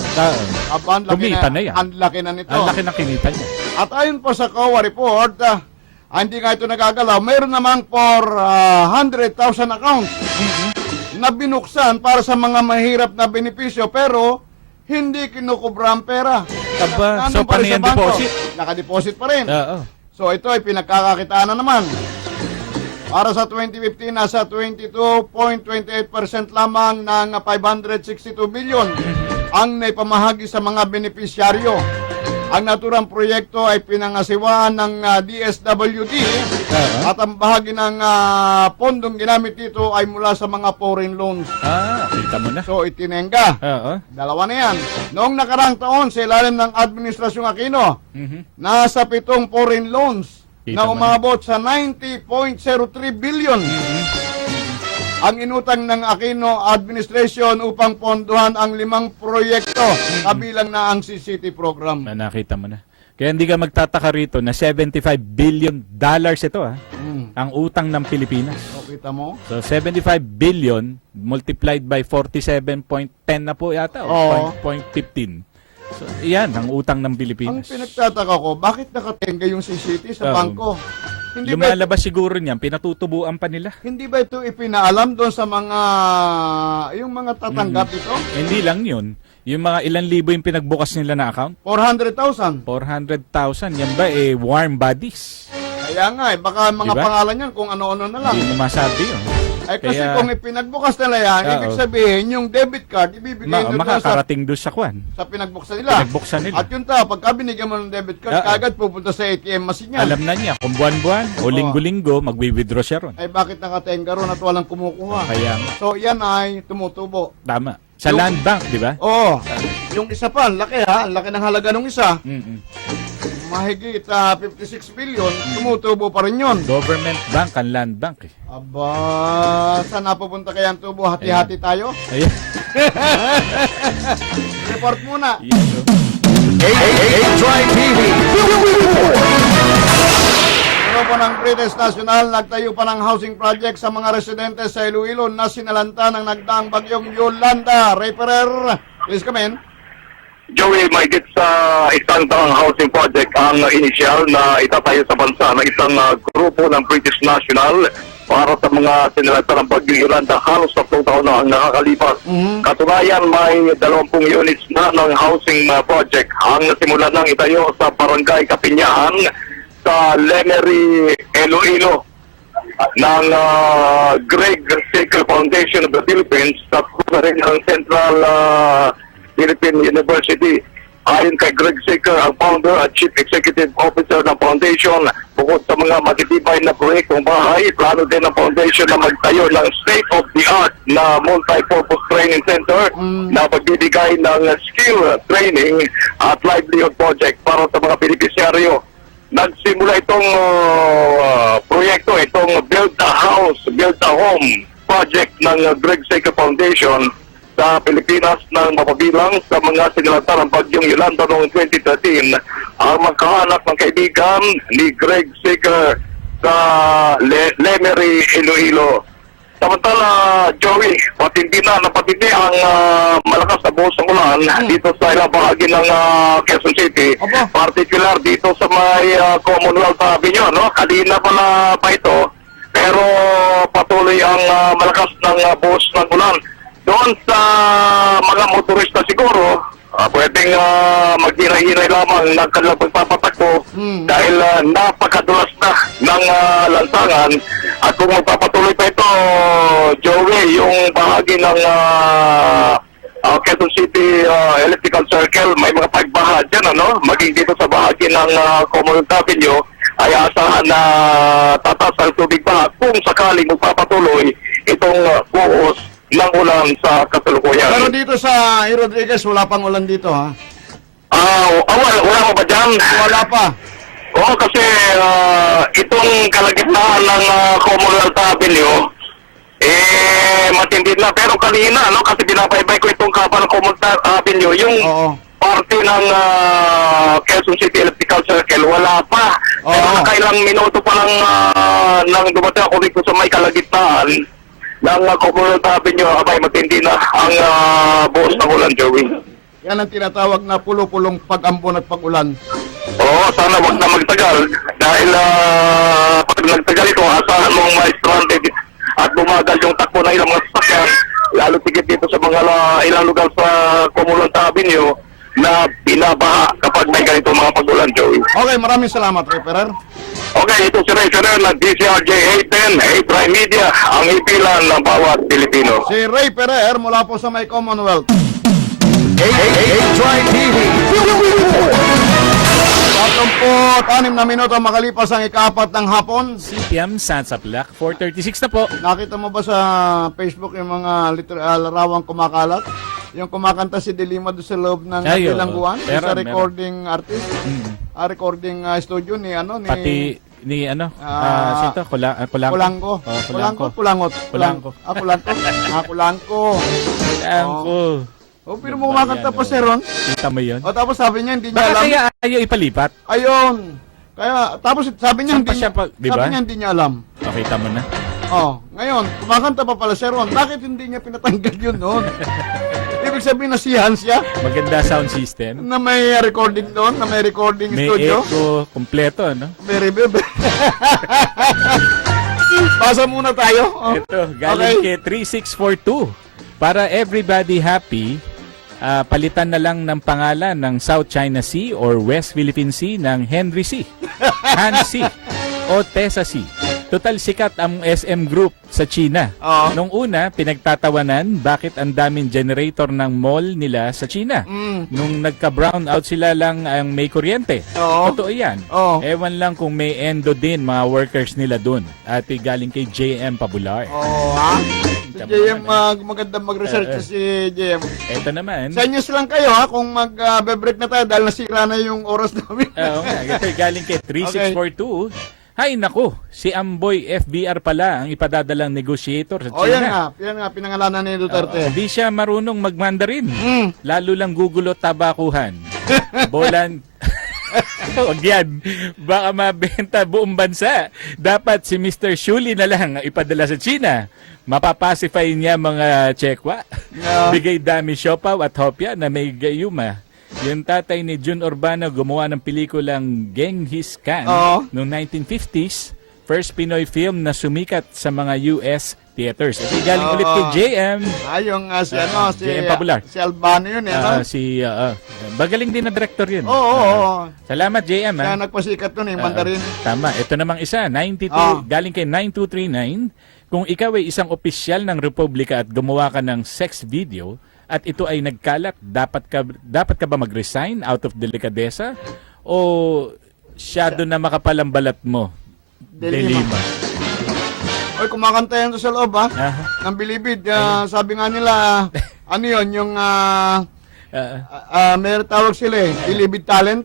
ang laki Kumita na yan. Ang laki na nito. Ang laki ng kinita niya. At ayon po sa COA report, hindi nga ito nagagalaw, mayroon namang 400,000 accounts na binuksan para sa mga mahirap na benepisyo pero hindi kinukubra ang pera. Aba, so pa paano rin sa yan bangko. deposit? Nakadeposit pa rin. Oo. So ito ay pinagkakakitaan na naman. Para sa 2015, nasa 22.28% lamang ng 562 billion ang naipamahagi sa mga benepisyaryo. Ang naturang proyekto ay pinangasiwaan ng DSWD at ang bahagi ng pondong ginamit dito ay mula sa mga foreign loans. Kita mo na. So, itinengga. Oo. Dalawa na yan. Noong nakarang taon, sa ilalim ng Administrasyong Aquino, nasa 7 foreign loans Kita na mo umabot sa 90.03 billion. Ang inutang ng Aquino Administration upang pondohan ang 5 proyekto, kabilang na ang CCT program. Nakita mo na. Kaya hindi ka magtataka rito na $75 billion ito ang utang ng Pilipinas. So, kita mo? So 75 billion multiplied by 47.10 na po yata Oo. o 0.15. So yan ang utang ng Ang Pilipinas. pinagtataka ko, bakit nakatenga yung CCT sa Oo. bangko? Hindi ba, Lumalabas siguro niyan, pinatutubuan pa nila. hindi ba ito ipinaalam doon sa mga, yung mga tatanggap ito? Hindi lang yun. Yung mga ilan libo yung pinagbukas nila na account, 400,000. 400,000. Yan ba warm bodies? Kaya nga baka mga Diba? pangalan yan kung ano-ano na lang. Hindi mo masabi yun. Ay kasi Kaya- kung ipinagbukas nila yan, Oo. ibig sabihin yung debit card, ibibigay nila sa, Makakarating doon sa kwan. sa pinagbuksan nila. Pinagbuksan nila. At yun ta, pagka binigyan mo ng debit card, Oo. kagad pupunta sa ATM machine yan. Alam na niya kung buwan-buwan o Oo. linggo-linggo, magwi-withdraw siya ron. Ay bakit nakatenga ron at walang kumukuha? Kaya nga, So yan ay tumutubo. tama. Sa Yung- land bank, di ba? Oo. Yung isa pa, ang laki ha, ang laki ng halaga ng isa. Mm-mm. Mahigit 56 billion, tumutubo pa rin yun. Government bank ang land bank eh. Aba, saan napupunta kaya ang tubo? Hati-hati tayo? Ayan. Report muna. Yan, no? Grupo ng British National nagtayo pa ng housing project sa mga residente sa Iloilo na sinalanta ng nagdaang bagyong Yolanda. Ray Ferrer, please come in. Joey, mahigit sa isang taong housing project ang inisyal na itatayo sa bansa ng isang grupo ng British National para sa mga sinalanta ng bagyong Yolanda. Halos 3 taon na ang nakakalipas. Katunayan, may 20 units na ng housing project ang nasimula ng itayo sa Barangay Kapinyahan sa Lemery, Iloilo ng Greg Sickle Foundation of the Philippines at rin ng Central Philippine University. Ayon kay Greg Sickle, ang founder at chief executive officer ng foundation, bukod sa mga matitibay na proyektong bahay, plano din ng foundation na magtayo ng state-of-the-art na multi-purpose training center na magbibigay ng skill training at livelihood project para sa mga beneficiaryo. Nagsimula itong proyekto, itong Build a House, Build a Home project ng Greg Sickle Foundation sa Pilipinas nang mapabilang sa mga sinalanta ng bagyong Yolanda noong 2013 ang magkahanap ng kaibigan ni Greg Sickle sa Lemery, Iloilo. Samantala, Joey, patindi ang malakas na buhos ng ulan dito sa ilang bahagi ng Quezon City. Aba. Particular dito sa may Commonwealth Avenue, no? Kanina pala pa ito, pero patuloy ang malakas ng buhos ng ulan. Doon sa mga motorista siguro, pwedeng maghinay-hinay lamang ng kanilang pagpapatakbo dahil napakadulas na ng lansangan. At kung magpapatuloy pa ito, Joey, yung bahagi ng Quezon City Electrical Circle, may mga pagbaha dyan, ano? Maging dito sa bahagi ng Commonwealth Avenue, ay asahan na tataas ang tubig pa kung sakaling magpapatuloy itong buhos ng ulan sa kasalukuyan. Pero dito sa Rodriguez, wala pang ulan dito ha? Wala mo ba dyan? Wala pa. Oo, kasi itong kalagitnaan ng Commonwealth Avenue, matindi na. Pero kanina, no, kasi binabaybay ko itong kapa ng Commonwealth Avenue, yung Oo. parte ng Quezon City Electrical Circle, wala pa. Oo. Pero nakailang minuto pa lang nang dumating ako dito sa may kalagitnaan ng Commonwealth Avenue, abay matindi na ang buhos ng ulan, Joey. Yan ang tinatawag na pulo-pulong pag-ambon at pag-ulan. Oo, sana wag na magtagal dahil pag nagtagal ito, asahan mong ma-stranded at bumagal yung takbo ng ilang mga sasakyan, lalo tigit dito sa mga ilang lugar sa Commonwealth Avenue na binabaha kapag may ganito mga pag-ulan, Joey. Okay, maraming salamat, Ray Ferrer. Okay, ito si Ray Ferrer ng DCRJ 810, 8 Rai Media, ang ipilan ng bawat Pilipino. Si Ray Ferrer mula po sa may Commonwealth. 8 TV. 36 na minuto makalipas ang ika-4 ng hapon. CPM Sansa Black, 4:36 na po. Nakita mo ba sa Facebook yung mga larawang kumakalat? Yung kumakanta si Delima doon sa loob ng Ay, oo. bilangguan, Meron, sa meron. recording artist, recording studio ni Pati ni ano, sito, Kulangko. Kulangko. Oh, Kulangko, Kulangko. Kulangot. Kulangko. Kulangko. Kulangko. Kulangko. O, pero mo kumakanta pa si Ron. Kita mo yun? O, tapos sabi niya, hindi niya Baka alam. kaya ayaw ipalipat? Ayun. Kaya, tapos sabi niya, Saan pa hindi siya niya, di ba? sabi niya, hindi niya alam. Kita mo na. Oh, ngayon, kumakanta pa pala si Ron. Bakit hindi niya pinatanggal yun noon? Ibig sabihin nasiyahan siya Maganda sound system. na may recording doon, na may recording May studio. echo, kompleto, no? Very, very. Basa muna tayo. Oh. Ito, galing Okay. kay 3642. Para everybody happy, palitan na lang ng pangalan ng South China Sea or West Philippine Sea ng Henry Sea, Han Sea o Tessa Sea. Total sikat ang SM Group sa China. Oo. Nung una, pinagtatawanan bakit ang daming generator ng mall nila sa China. Nung nagka-brown out sila lang ang may kuryente. Oo. Totoo yan. Oo. Ewan lang kung may endo din mga workers nila dun. At galing kay JM Pabular. Oh, ha? Si JM, magandang mag-research si JM. Ito naman. Sa news lang kayo ha, kung mag-break na tayo dahil nasira na yung oras namin. Oo nga, ito galing kay 3642. Hay nako, si Amboy FBR pala ang ipadadalang negotiator sa O yan China. nga, pinangalanan ni Duterte. Hindi siya marunong magmandarin. Lalo lang gugulo tabakuhan. Bolan. Huwag yan. Baka mabenta buong bansa. Dapat si Mr. Shuli na lang ang ipadala sa China. Mapapacify niya mga Chekwa. Bigay dami siopaw at hopya na may gayuma. Yung tatay ni Jun Urbano gumawa ng pelikulang Genghis Khan Oo. noong 1950s. First Pinoy film na sumikat sa mga US theaters. At galing Oo. ulit kay JM. Yung si JM Pabular. si Albano yun eh, no? Magaling din na director yun. Oo. Salamat JM. Kaya nagpasikat nun eh, Mandarin. Tama. Ito namang isa, 92, galing kay 9239. Kung ikaw ay isang opisyal ng Republika at gumawa ka ng sex video at ito ay nagkalat, dapat ka ba mag-resign out of delikadesa o syado na makapalang balat mo? Delima. Oy, kumakanta yan doon sa loob ha, Aha. ng Bilibid. Sabi nga nila, ano yun, yung may tawag sila eh, Bilibid Talent.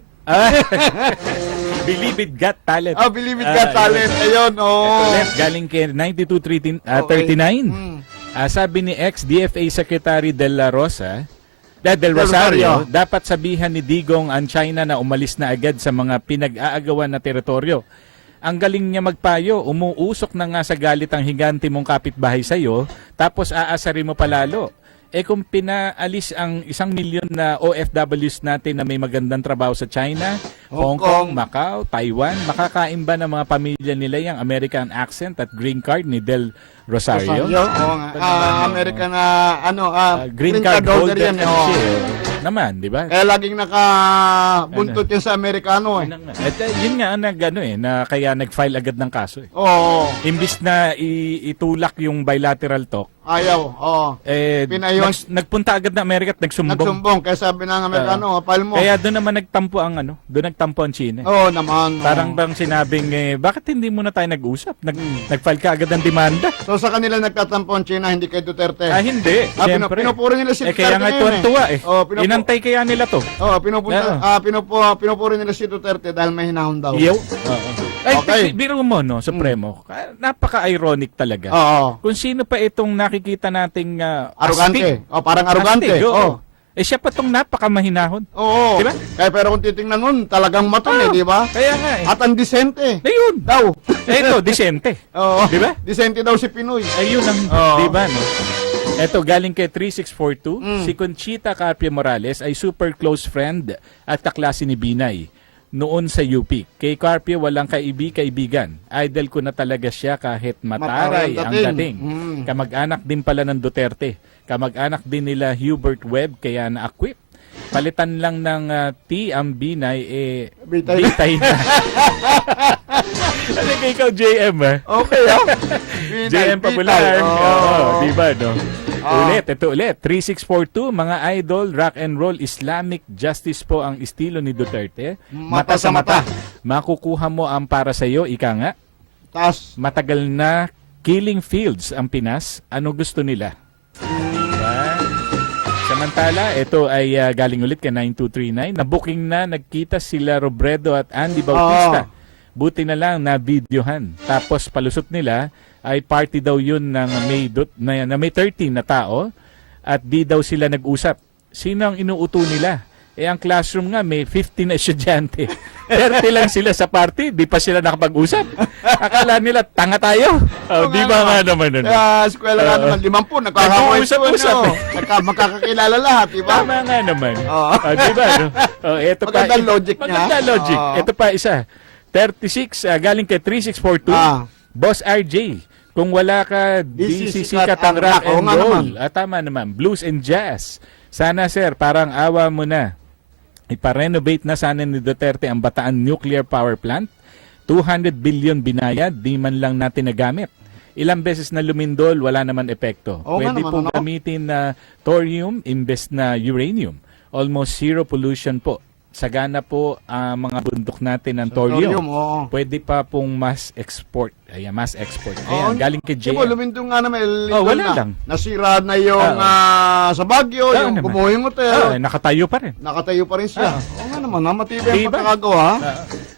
Believe it, got talent. Bilibid Got Talent. Ayun, Ito left, galing kay 9239. Sabi ni ex-DFA Secretary Del Rosario, dapat sabihan ni Digong ang China na umalis na agad sa mga pinag-aagawan na teritoryo. Ang galing niya magpayo, umuusok na nga sa galit ang higante mong kapitbahay sa'yo, tapos aasarin mo palalo. Kung pinaalis ang 1 milyon na OFWs natin na may magandang trabaho sa China, Hong Kong, Macau, Taiwan, makakain ba ng mga pamilya nila yung American accent at green card ni Del Rosario? Oo nga. American Green card holder yan. yan Oo. siya. Naman, di ba? Kaya laging nakabuntot yan sa Amerikano eh. Yun nga na kaya nag-file agad ng kaso eh. Oo. Imbis na itulak yung bilateral talk, Ayaw. Oo. Pinayon. nagpunta agad na Amerika at nagsumbong. Nagsumbong. Kaya sabi ng Amerikano, file mo. Kaya doon naman nagtampo ang China. Oo naman. Parang bang sinabing, bakit hindi muna tayo nag-usap? Nag-file ka agad ng demanda. So sa kanila nagtatampo ang China, hindi kay Duterte. Hindi. Siyempre. Pinupuri nila si Duterte Kaya nga ngayon tuwan-tuwa eh. Oo, Inantay kaya nila to. Oo, pinupuri nila si Duterte dahil may hinahon daw. Iyo. Ay, Okay. biro mo, no, Supremo. Napaka-ironic talaga. Oo. Kung sino pa itong nakikita nating Arrogante. astig. Parang arrogante. Astig, oo. Oo. Siya pa itong napaka-mahinahon. Oo. Diba? Kaya pero kung titingnan nun, talagang matang di ba? Kaya nga eh. At ang disente. Ayun. Daw. Ito, disente. Oo. Di ba? Disente daw si Pinoy. Ayun ang, Oo. di ba, no? Ito, galing kay 3642. Si Conchita Carpio Morales ay super close friend at kaklase ni Binay noon sa UP. Kay Carpio, walang kaibigan. Idol ko na talaga siya kahit mataray ang dating. Kamag-anak din pala ng Duterte. Kamag-anak din nila Hubert Webb, kaya na-equip. Palitan lang ng T ang Binay, Bitay. bitay na. Ano kay ikaw, JM, ha? Okay, ah. JM Popular. Oo, di ba, no? Ito ulit. 3642, mga idol, rock and roll, Islamic justice po ang estilo ni Duterte. Mata sa mata. Makukuha mo ang para sa'yo, ika nga. Tas, Matagal na killing fields ang Pinas. Ano gusto nila? Diba? Samantala, ito ay galing ulit kay 9239. Nabuking na, nagkita sila Robredo at Andy Bautista. Buti na lang na videohan. Tapos palusot nila ay party daw yun ng may 13 na tao at di daw sila nag-usap. Sino ang inuuto nila? Ang classroom nga may 15 na estudyante. 30 lang sila sa party, di pa sila nakapag-usap. Akala nila tanga tayo. Di ba nga naman nun? eskwela nga naman, 50, Nag-uusap-usap Magkakakilala lahat, di ba? Tama nga naman. Di ba? No? Ito pa, Magandang logic niya. Magandang logic. Ito pa isa. 36, galing kay 3642. Boss RJ, kung wala ka, di sisikat ang rock and roll. Tama naman. Blues and jazz. Sana sir, parang awa mo na. Ipa-renovate na sana ni Duterte ang Bataan Nuclear Power Plant. 200 billion binayad, di man lang natin nagamit. Ilang beses na lumindol, wala naman epekto. Pwede pong gamitin na thorium imbes na uranium. Almost zero pollution po. Sagana po ang mga bundok natin ng thorium. Pwede pa pong mass export. Ayan, mass export. Ayan, galing kay JM. Diba, lumindong nga naman. Wala lang. Nasira na yung sa Baguio, yung kumuha yung hotel. Nakatayo pa rin. Nakatayo pa rin siya. Oo nga naman, matibay ang pagkakagawa.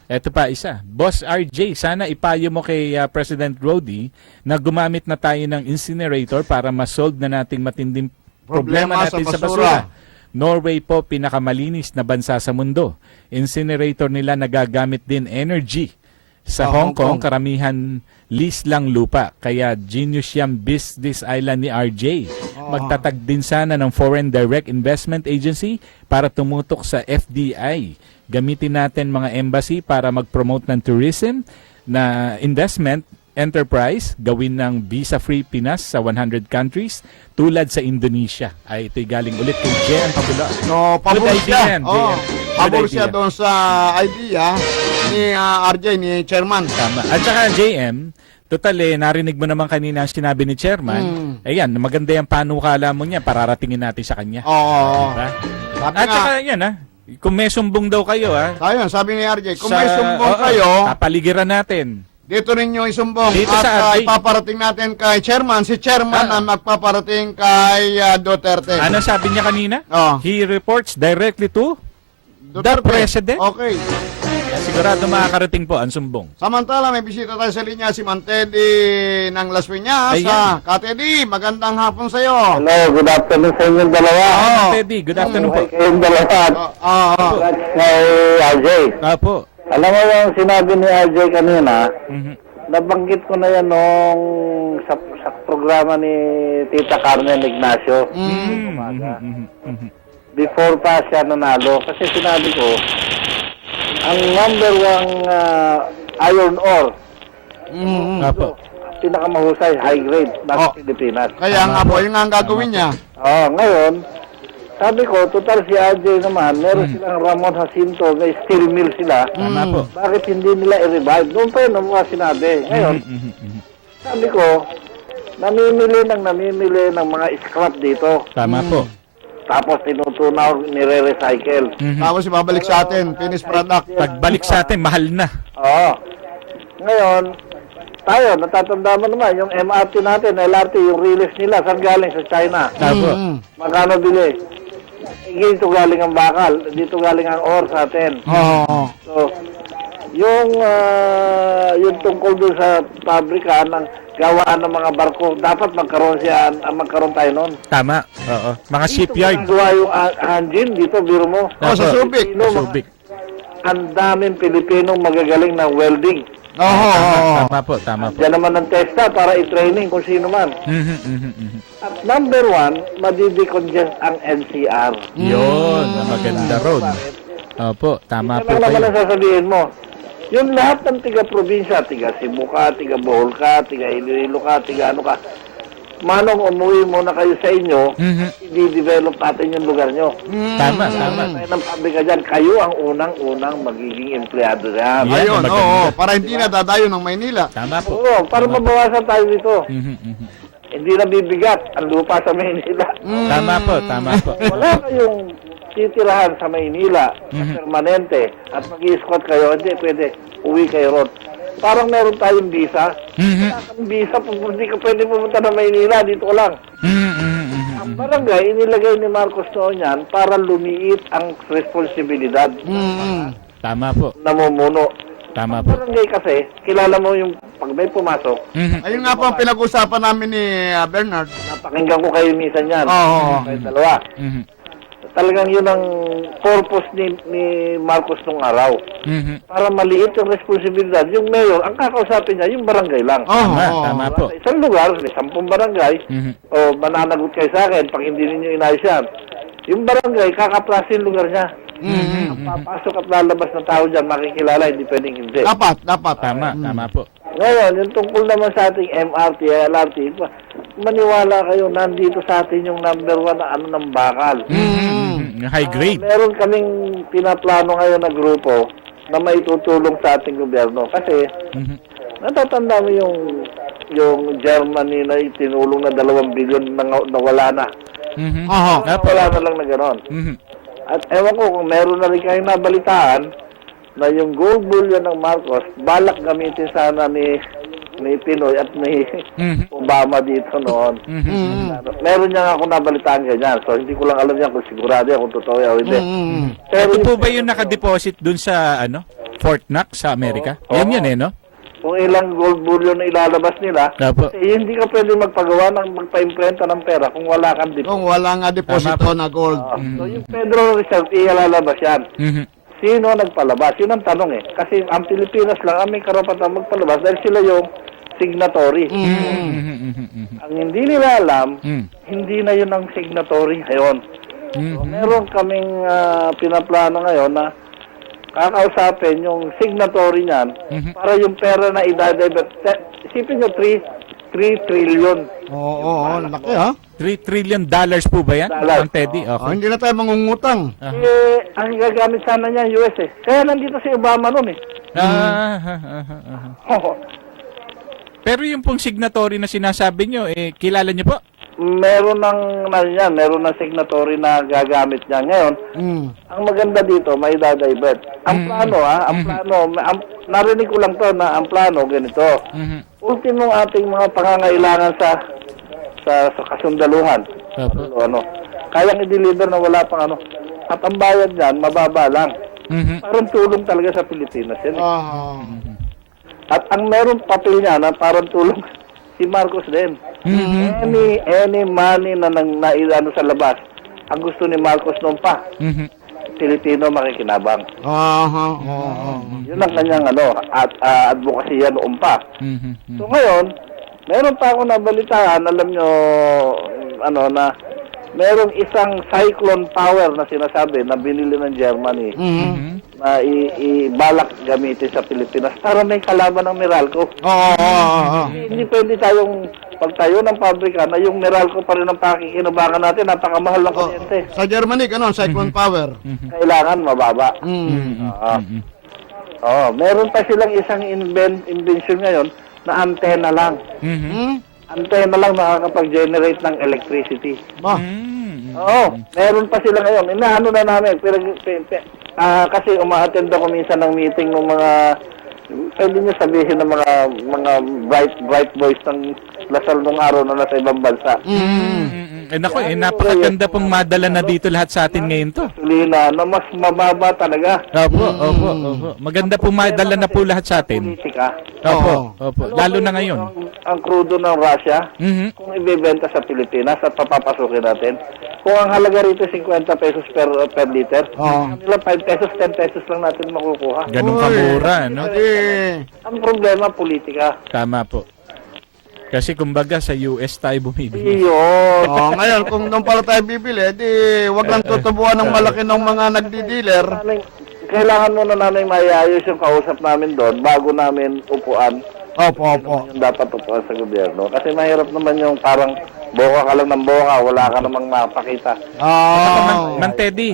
Ito pa isa. Boss RJ, sana ipayo mo kay President Rody na gumamit na tayo ng incinerator para ma-solve na nating matinding problema natin sa basura. Norway po pinakamalinis na bansa sa mundo. Incinerator nila nagagamit din energy. Sa Hong Kong, karamihan lease lang lupa. Kaya genius yung business island ni RJ. Magtatag din sana ng Foreign Direct Investment Agency para tumutok sa FDI. Gamitin natin mga embassy para mag-promote ng tourism na investment enterprise, gawin ng visa-free Pinas sa 100 countries tulad sa Indonesia. Ay, ito'y galing ulit kay JM Popular. No, pabor siya. Pabor siya idea. doon sa idea ni RJ, ni Chairman. Tama. At saka JM, total narinig mo naman kanina ang sinabi ni Chairman. Ayan, maganda yung panukala mo niya, pararatingin natin sa kanya. Oo. Diba? Sabi At nga, saka yan kung may sumbong daw kayo ayun, sabi ni RJ, kung may sumbong kayo, papaligiran natin. dito rin yung isumbong. Dito sa at RJ. ipaparating natin kay Chairman. Si Chairman ang magpaparating kay Duterte. Ano sabi niya kanina? He reports directly to Duterte. the President. Okay. Sigurado makakarating po ang sumbong. Samantala, may bisita tayo sa linya si Mantedi ng Las Piñas. Ayan. Katedi, magandang hapon sa iyo. Hello, good afternoon sa inyong dalawa. Teddy, good afternoon po. Kayong dalawa at kay RJ. Apo. Alam mo yung sinabi ni RJ kanina, nabanggit ko na yan nung sa programa ni Tita Carmen Ignacio. Before pa siya nanalo. Kasi sinabi ko, ang number one iron ore, Apo. pinakamahusay, high grade, nasa Pilipinas. Kaya nga po, yun nga ang gagawin niya. Ngayon, sabi ko, total si RJ naman, meron silang Ramon Jacinto, may steel mill sila. Tama po. Bakit hindi nila i-revive? Doon pa yun ang mga sinabi. Ngayon, sabi ko, namimili ng mga scrap dito. Tama po. Tapos tinutunaw, nire-recycle. Tapos ibabalik sa atin, finished product. Pagbalik sa atin, mahal na. Oo. Ngayon, tayo, natatanda mo naman, yung MRT natin, LRT, yung release nila, saan galing? Sa China. Apo. Magkano bili? Dito galing ang bakal, dito galing ang ore sa atin. So, yung tungkol doon sa pabrika ng gawaan ng mga barko, dapat magkaroon tayo noon. Tama. Oo. Mga shipyard. Dito gawa yung engine, dito biro mo. Sa Subic. Subic. Ang daming Pilipinong magagaling ng welding. Tama po, tama po. Diyan naman ng testa para i-training kung sino man. At number one, madidecongest ang NCR. Yun, maganda road. Opo, tama po Ito lang naman kayo. ang sasabihin mo. Yung lahat ng tiga-probinsya, tiga Cebu ka, tiga Bohol ka, tiga Iloilo ka, tiga ano ka, manong umuwi muna kayo sa inyo, Mhm. i-develop natin yung lugar nyo. Tama, tama. Tayo ng pabrika dyan, kayo ang unang-unang magiging empleyado dyan. Yeah. Ayun, maganda. oo, para hindi na dadayo ng Maynila. Tama po. Oo, para mabawasan tayo dito. Mhm, mhm. Hindi na bibigat ang lupa sa Maynila. Tama po, tama po. Wala kayong titirahan sa Maynila na permanente at mag-i-squat kayo, hindi pwede, uwi kayo ron. Parang meron tayong visa. Mhm. Wala kang visa, hindi ka pwede pumunta na Maynila, dito lang. Mhm, mhm, mhm. Ang barangay, inilagay ni Marcos noon yan para lumiit ang responsibilidad Tama po. namumuno. Tama Ang po. barangay kasi, kilala mo yung pag may pumasok, Mhm. Ayun nga po ang pinag-usapan namin ni Bernard. napakinggan ko kayo minsan yan. Oo. Kayo dalawa. Mhm. Talagang yun ang purpose ni Marcos nung araw. Mhm. Para maliit yung responsibilidad. Yung mayor, ang kakausapin niya, yung barangay lang. Tama, Oo. tama po. Sa isang lugar, may 10 barangay, Mhm. o mananagot kayo sa akin pag hindi ninyo inayos yan. Yung barangay, kakaplasin lugar niya. Ang papasok at lalabas na tao dyan, makikilala, hindi pwedeng hindi. Dapat. Tama, tama po. Ngayon, yung tungkol naman sa ating MRT, LRT, maniwala kayo, nandito sa atin yung number 1 na ano ng bakal. Mhm. High grade. Meron kaming pinaplano ngayon na grupo na may tutulong sa ating gobyerno. Kasi, Mhm. natatanda mo yung Germany na itinulong na 2 bilyon na wala na. Mhm. Oo. Wala na lang na gano'n. Mhm. At ewan ko kung meron na rin kayong nabalitaan na yung gold bullion ng Marcos, balak gamitin sana ni Pinoy at ni Mhm. Obama dito noon. Meron niya nga ako nabalitaan ganyan. So, hindi ko lang alam yan kung sigurado yan, kung totoo yan o hindi. Pero Ito po ba yung nakadeposit dun sa Fort Knox sa Amerika? Yan yun no? kung ilang gold bullion na ilalabas nila, Opo. hindi ka pwede magpagawa ng magpa-imprenta ng pera kung wala kang deposit. Kung wala nga deposito na gold. So, yung Federal Reserve, ilalabas yan. Mhm. Sino nagpalabas? Yun ang tanong eh. Kasi ang Pilipinas lang ang may karapatan magpalabas dahil sila yung signatory. Mhm, mhm, mhm. Ang hindi nila alam, Mhm. hindi na yun ang signatory ngayon. So, Mhm. meron kaming pinaplano ngayon na kakausapin yung signatory niyan para yung pera na idadebit. Isipin nyo, 3 trillion. Oo, laki ha. $3 trillion po ba yan? Dollars. Ang Teddy? Oh, Okay. hindi na tayo mangungutang. Ang gagamit sana niya US eh. Kaya nandito si Obama noon eh. Pero yung pong signatory na sinasabi nyo, kilala nyo po? Meron meron ng signatory na gagamit niya ngayon. Ang maganda dito, may dadivert. Ang plano narinig ko lang to na ang plano ganito. Mhm. Ultimo ating mga pangangailangan sa kasundaluhan. Opo. Kayang i-deliver na wala pang At ang bayad niyan, mababa lang. Mhm. Parang tulong talaga sa Pilipinas yan. Oo. At ang meron papel niya na parang tulong si Marcos din. Any money na sa labas, ang gusto ni Marcos noon pa, Mhm. Pilipino makikinabang. Oo. Yun ang kanyang advokasya noon pa. Mhm. So ngayon, meron pa ako nabalitaan, alam nyo, na merong isang cyclone power na sinasabi na binili ng Germany na ibalak gamitin sa Pilipinas para may kalaban ng Meralco. Oo. Hindi pwede tayong pagtayo ng pabrika na yung Meralco pa rin ang pakikinabangan natin, napakamahal ng kuryente. Sa Germany, cyclone power. Kailangan mababa. Meron pa silang isang invention ngayon na antena lang. Antena lang nakakapag-generate ng electricity. Meron pa sila ngayon. Inaano na namin. Kasi umaattend ako minsan ng meeting ng mga, pwede nyo sabihin ng mga bright boys ng Lasal nung araw na nasa ibang bansa. Napakaganda pong madala na dito lahat sa atin ngayon to. Gasolina na mas mababa talaga. Opo. Maganda pong madala na po lahat sa atin. Politika. Opo. Lalo na ngayon. Ang crudo ng Russia, Mhm. kung ibebenta sa Pilipinas at papapasukin natin, kung ang halaga rito 50 pesos per liter, nila 5 pesos, 10 pesos lang natin makukuha. Ganun kamura, no? Ang problema, politika. Tama po. Kasi kumbaga sa US tayo bumibili. Iyon. Ngayon, kung doon pala tayo bibili, wag lang tutubuan ng malaki ng mga nagdi-dealer. Kailangan muna namin maiayos yung kausap namin doon bago namin upuan Opo. Yung dapat tutukan sa gobyerno. Kasi mahirap naman yung parang boka ka lang ng boka, wala ka namang mapakita. Man Teddy,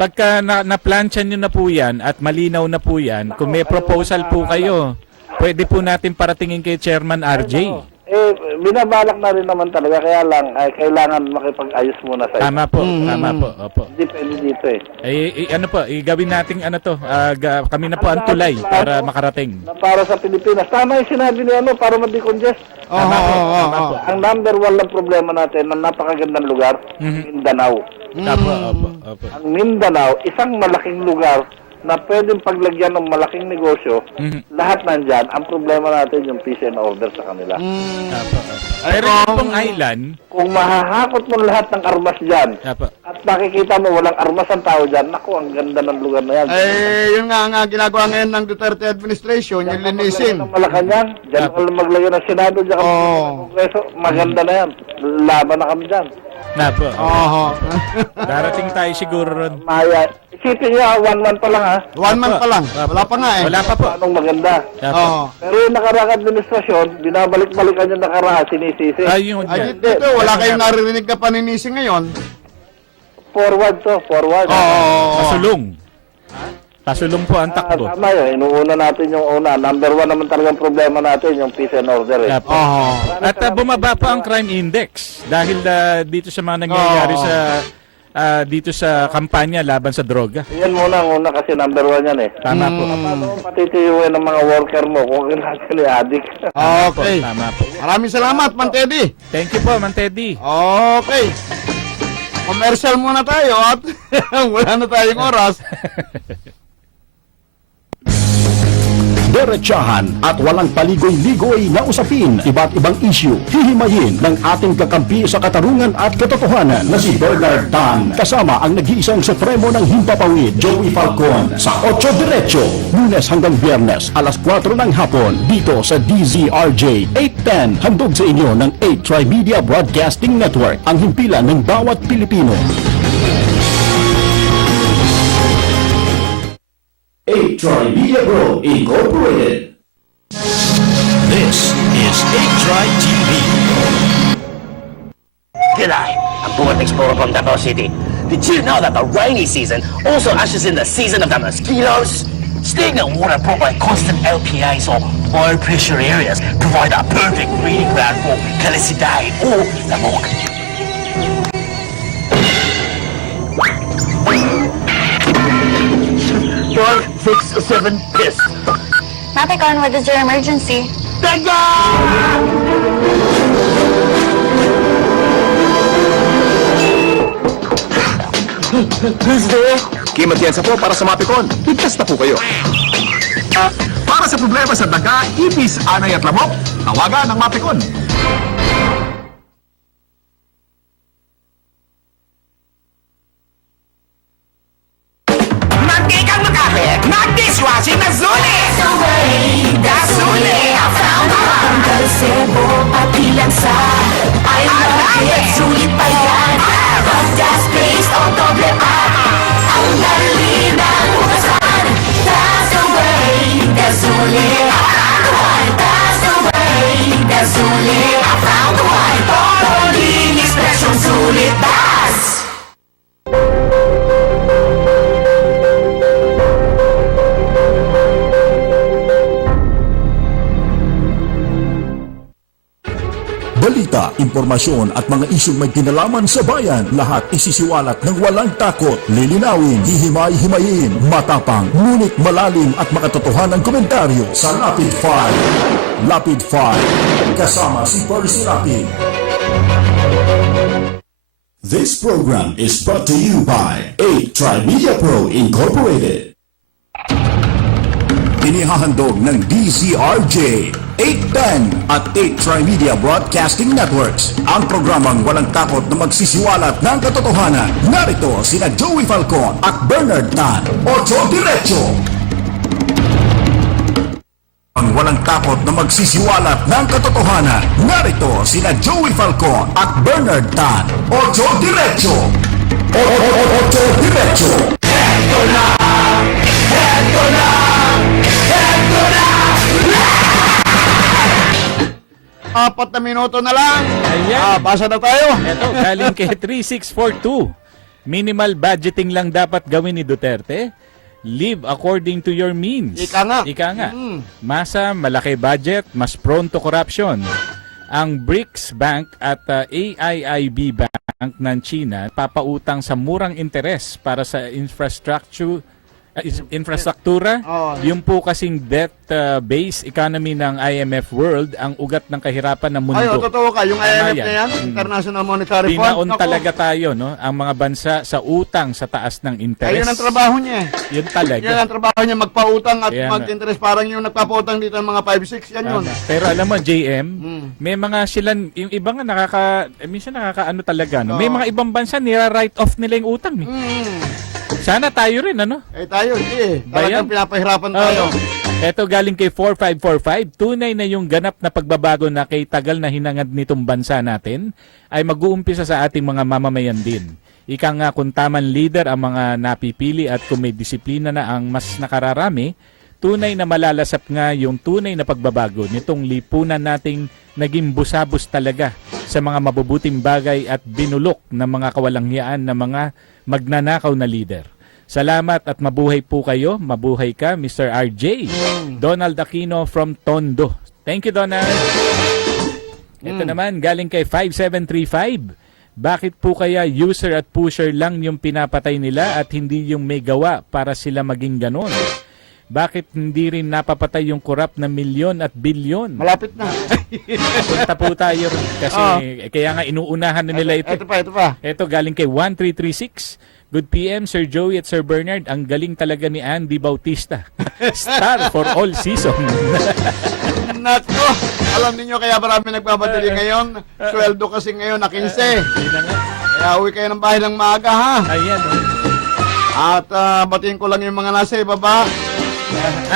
pagka na-plansya nyo na po yan at malinaw na po yan, kung may proposal po kayo, pwede po natin paratingin kay Chairman RJ. Binabalak na rin naman talaga, kaya lang ay kailangan makipag-ayos muna sa Tama po, tama po. Opo. Depende dito Ano po, gawin natin kami na po ang tulay para makarating. Na para sa Pilipinas. Tama yung sinabi ni para ma-decongest. Tama po. Ang number one lang problema natin, ang napakagandang lugar, Mindanao. Opo. Ang Mindanao, isang malaking lugar na pwedeng paglagyan ng malaking negosyo, lahat nandyan. Ang problema natin yung peace and order sa kanila. Pero yung pong island, Kung mahahakot mo lahat ng armas dyan, at nakikita mo walang armas ang tao dyan, naku, ang ganda ng lugar na yan. Yun nga ginagawa ngayon ng Duterte administration, yung linisin. Ng Malacanang, dyan ka lang maglagay ng Senado, dyan ka maglagay ng Kongreso, maganda na yan. Laban na kami dyan. darating tayo siguro ron. Maya, isipin niya, 1 month pa lang ha. 1 month pa lang. Wala pa nga eh. Wala pa po. Anong maganda. Pero yung nakaraang administrasyon, binabalik-balikan yung nakaraan, sinisisi. Ayun Dito, wala kayong naririnig na paninisi ngayon. Forward to, forward. Pasulong po ang takbo. Tama yun, inuuna natin yung una. Number one naman talagang problema natin, yung peace and order. At bumaba pa ang crime index dahil dito sa mga nangyayari dito sa kampanya laban sa droga. Yan muna ang una kasi number one yan Tama po. Paano mo patitiyuin ng mga worker mo kung kailangan sila addict? Okay. Tama po. Maraming salamat, Man Teddy. Thank you po, Man Teddy. Okay. Commercial muna tayo at wala na tayong oras. Diretsahan at walang paligoy-ligoy na usapin, iba't ibang issue, hihimayin ng ating kakampi sa katarungan at katotohanan na si Bernard Tan. Kasama ang nag-iisang supremo ng Himpapawid, Joey Falcon, sa 8 Diretso, Lunes hanggang Biyernes, alas 4 ng hapon, dito sa DZRJ 810. Handog sa inyo ng 8 Tri-Media Broadcasting Network, ang himpilan ng bawat Pilipino. 8 Tri-Media Group Incorporated. This is 8 TV. G'day, I'm Bullet Explorer from Davao City. Did you know that the rainy season also ushers in the season of the mosquitoes? Stagnant water brought by constant LPAs or low pressure areas provide a perfect breeding ground for Calicidae or the mork. 5, 6, 7, piss. Mapicon, what is your emergency? Who's there? Kimatiyansa po para sa Mapicon. Ligtas na po kayo. Para sa problema sa daga, ipis, anay at lamok, tawagan ng Mapicon. Mantikang makapit, mag-dishwashing na Zuli! Gasuli! I found one! Kalsebo, pati lansa. I love it! Sulit pa yan! Gas paste o doble up. Ang dali ng ugasan. That's the way! Gasuli! I found one! That's the way! Gasuli! I found one! Poroling ekspresyon sulit das! Balita, impormasyon at mga isyong may kinalaman sa bayan, lahat isisiwalat ng walang takot, lilinawin, hihimay-himayin, matapang, ngunit malalim at makatotohanang komentaryo sa Lapid 5. Lapid 5, kasama si Percy Lapid. This program is brought to you by 8 Tri-Media Pro Incorporated. Inihahandog ng DZRJ 810 at 8 Tri-Media Broadcasting Networks ang programang walang takot na magsisiwalat ng katotohanan. Narito sina Joey Falcon at Bernard Tan. 8 Diretso. Ang walang takot na magsisiwalat ng katotohanan. Narito sina Joey Falcon at Bernard Tan. 8 Diretso. 8 Diretso. Eto na! Eto na! Eto na! 4 na minuto na lang. Ayan. Basa na tayo. Ito, galing kay 3642. Minimal budgeting lang dapat gawin ni Duterte. Live according to your means. Ika nga. Ika nga. Masa, malaki budget, mas prone to corruption. Ang BRICS Bank at AIIB Bank ng China papautang sa murang interes para sa infrastruktura. Yung po kasing debt-based economy ng IMF World ang ugat ng kahirapan ng mundo. Ay, totoo ka. Yung IMF yan. na yan, International Monetary Fund. Pinaon Naku, talaga tayo, no? Ang mga bansa sa utang sa taas ng interes. ayun ang trabaho niya. Yun talaga. Yan ang trabaho niya, magpautang at Kaya nga. mag-interest. Parang yung nagpapautang dito ng mga 5-6. Yan yun. Tama. Pero alam mo, JM, may mga sila, yung iba nga minsan nakakaano talaga, no? May mga ibang bansa, nira-write off nila yung utang. Sana tayo rin, ano? Tayo, hindi. Talagang Bayan? pinapahirapan tayo. Ito galing kay 4545, tunay na yung ganap na pagbabago na kay tagal na hinangad nitong bansa natin ay mag-uumpisa sa ating mga mamamayan din. Ika nga kung tamang leader ang mga napipili at kung may disiplina na ang mas nakararami, tunay na malalasap nga yung tunay na pagbabago nitong lipunan nating naging busabos talaga sa mga mabubuting bagay at binulok ng mga kawalangyaan na mga magnanakaw na leader. Salamat at mabuhay po kayo. Mabuhay ka, Mr. RJ. Donald Aquino from Tondo. Thank you, Donald. Ito naman, galing kay 5735. Bakit po kaya user at pusher lang yung pinapatay nila at hindi yung may gawa para sila maging ganon? Bakit hindi rin napapatay yung korap na milyon at bilyon? Malapit na. Punta po tayo kasi kaya nga inuunahan na nila ito. Ito pa. Ito galing kay 1336. Good PM, Sir Joey at Sir Bernard. Ang galing talaga ni Andy Bautista. Star for all season. Nako, alam niyo kaya marami nagbabatili ngayon. Sweldo kasi ngayon na 15. Kaya uwi kayo ng bahay ng maaga, ha? Ayan. At batiin ko lang yung mga nasa ibaba.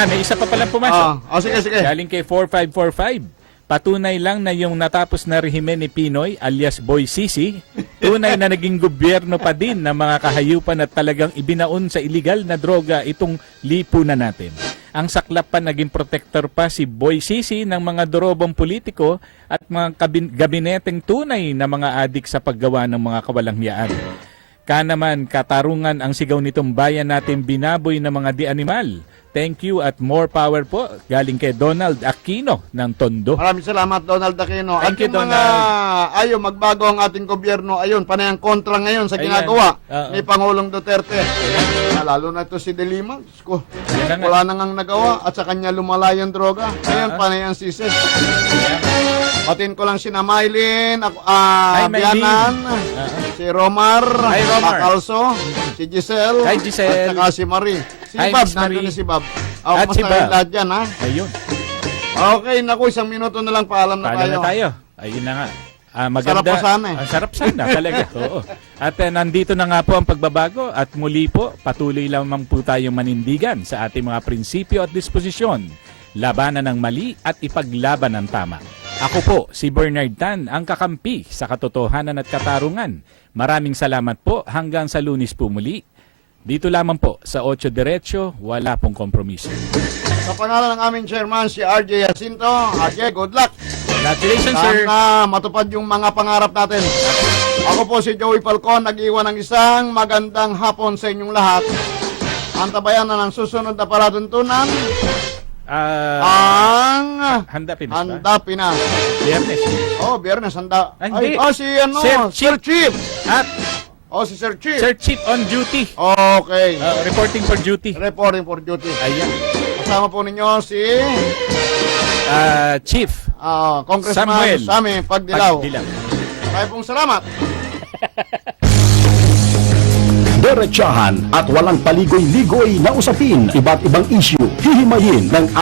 May isa pa palang pumasok. Sige. Galing kay 4545. Patunay lang na yung natapos na rehimen ni Pinoy alias Boy Sisi, tunay na naging gobyerno pa din ng mga kahayupan at talagang ibinaon sa iligal na droga itong lipunan natin. Ang saklap pa naging protector pa si Boy Sisi ng mga dorobong politiko at mga gabineteng tunay na mga adik sa paggawa ng mga kawalangyaan. Kanaman, katarungan ang sigaw nitong bayan natin binaboy ng mga di-animal. Thank you at more power po. Galing kay Donald Aquino ng Tondo. Maraming salamat, Donald Aquino. Thank you, yung mga ayaw magbago ang ating gobyerno, ayun, panay ang kontra ngayon sa ginagawa ni Pangulong Duterte. Lalo na ito si De Lima. Wala na ngang nagawa at sa kanya lumala yung droga. Ngayon, panay ang sisi. Patin ko lang si Maylin, Bianan, si Romar, Calso, si Giselle, at saka si Marie. Si Bob, nandun na si Bob. At si Bob. Lahat dyan, ha? Ayun. Okay, naku, 1 minuto na lang, paalam na tayo. Ayun na nga. Maganda. Sarap pa sana eh. Sarap sana talaga. Oo. At nandito na nga po ang pagbabago at muli po patuloy lamang po tayong manindigan sa ating mga prinsipyo at disposisyon. Labanan ng mali at ipaglaban ng tama. Ako po, si Bernard Tan, ang kakampi sa katotohanan at katarungan. Maraming salamat po hanggang sa Lunes po muli. Dito lamang po sa 8 Diretso, wala pong kompromiso. Sa pangalan ng aming chairman, si RJ Jacinto. RJ, good luck. Congratulations, sir. Sana matupad yung mga pangarap natin. Ako po si Joey Falcon, nag-iwan ng isang magandang hapon sa inyong lahat. Antabayan na ng susunod na paratuntunan. Ang Handa Pinas ba? Handa Pinas. Biyernes. Biyernes, handa. Hindi. Si Sir Chief. At Si Sir Chief. Sir Chief on duty. Okay. Reporting for duty. Reporting for duty. Ayan. Kasama po ninyo si Chief Congressman Samuel Sammy Pagdilaw. Pagdilaw. Pong salamat. Diretsahan at walang paligoy-ligoy na usapin, iba't ibang issue, hihimayin ng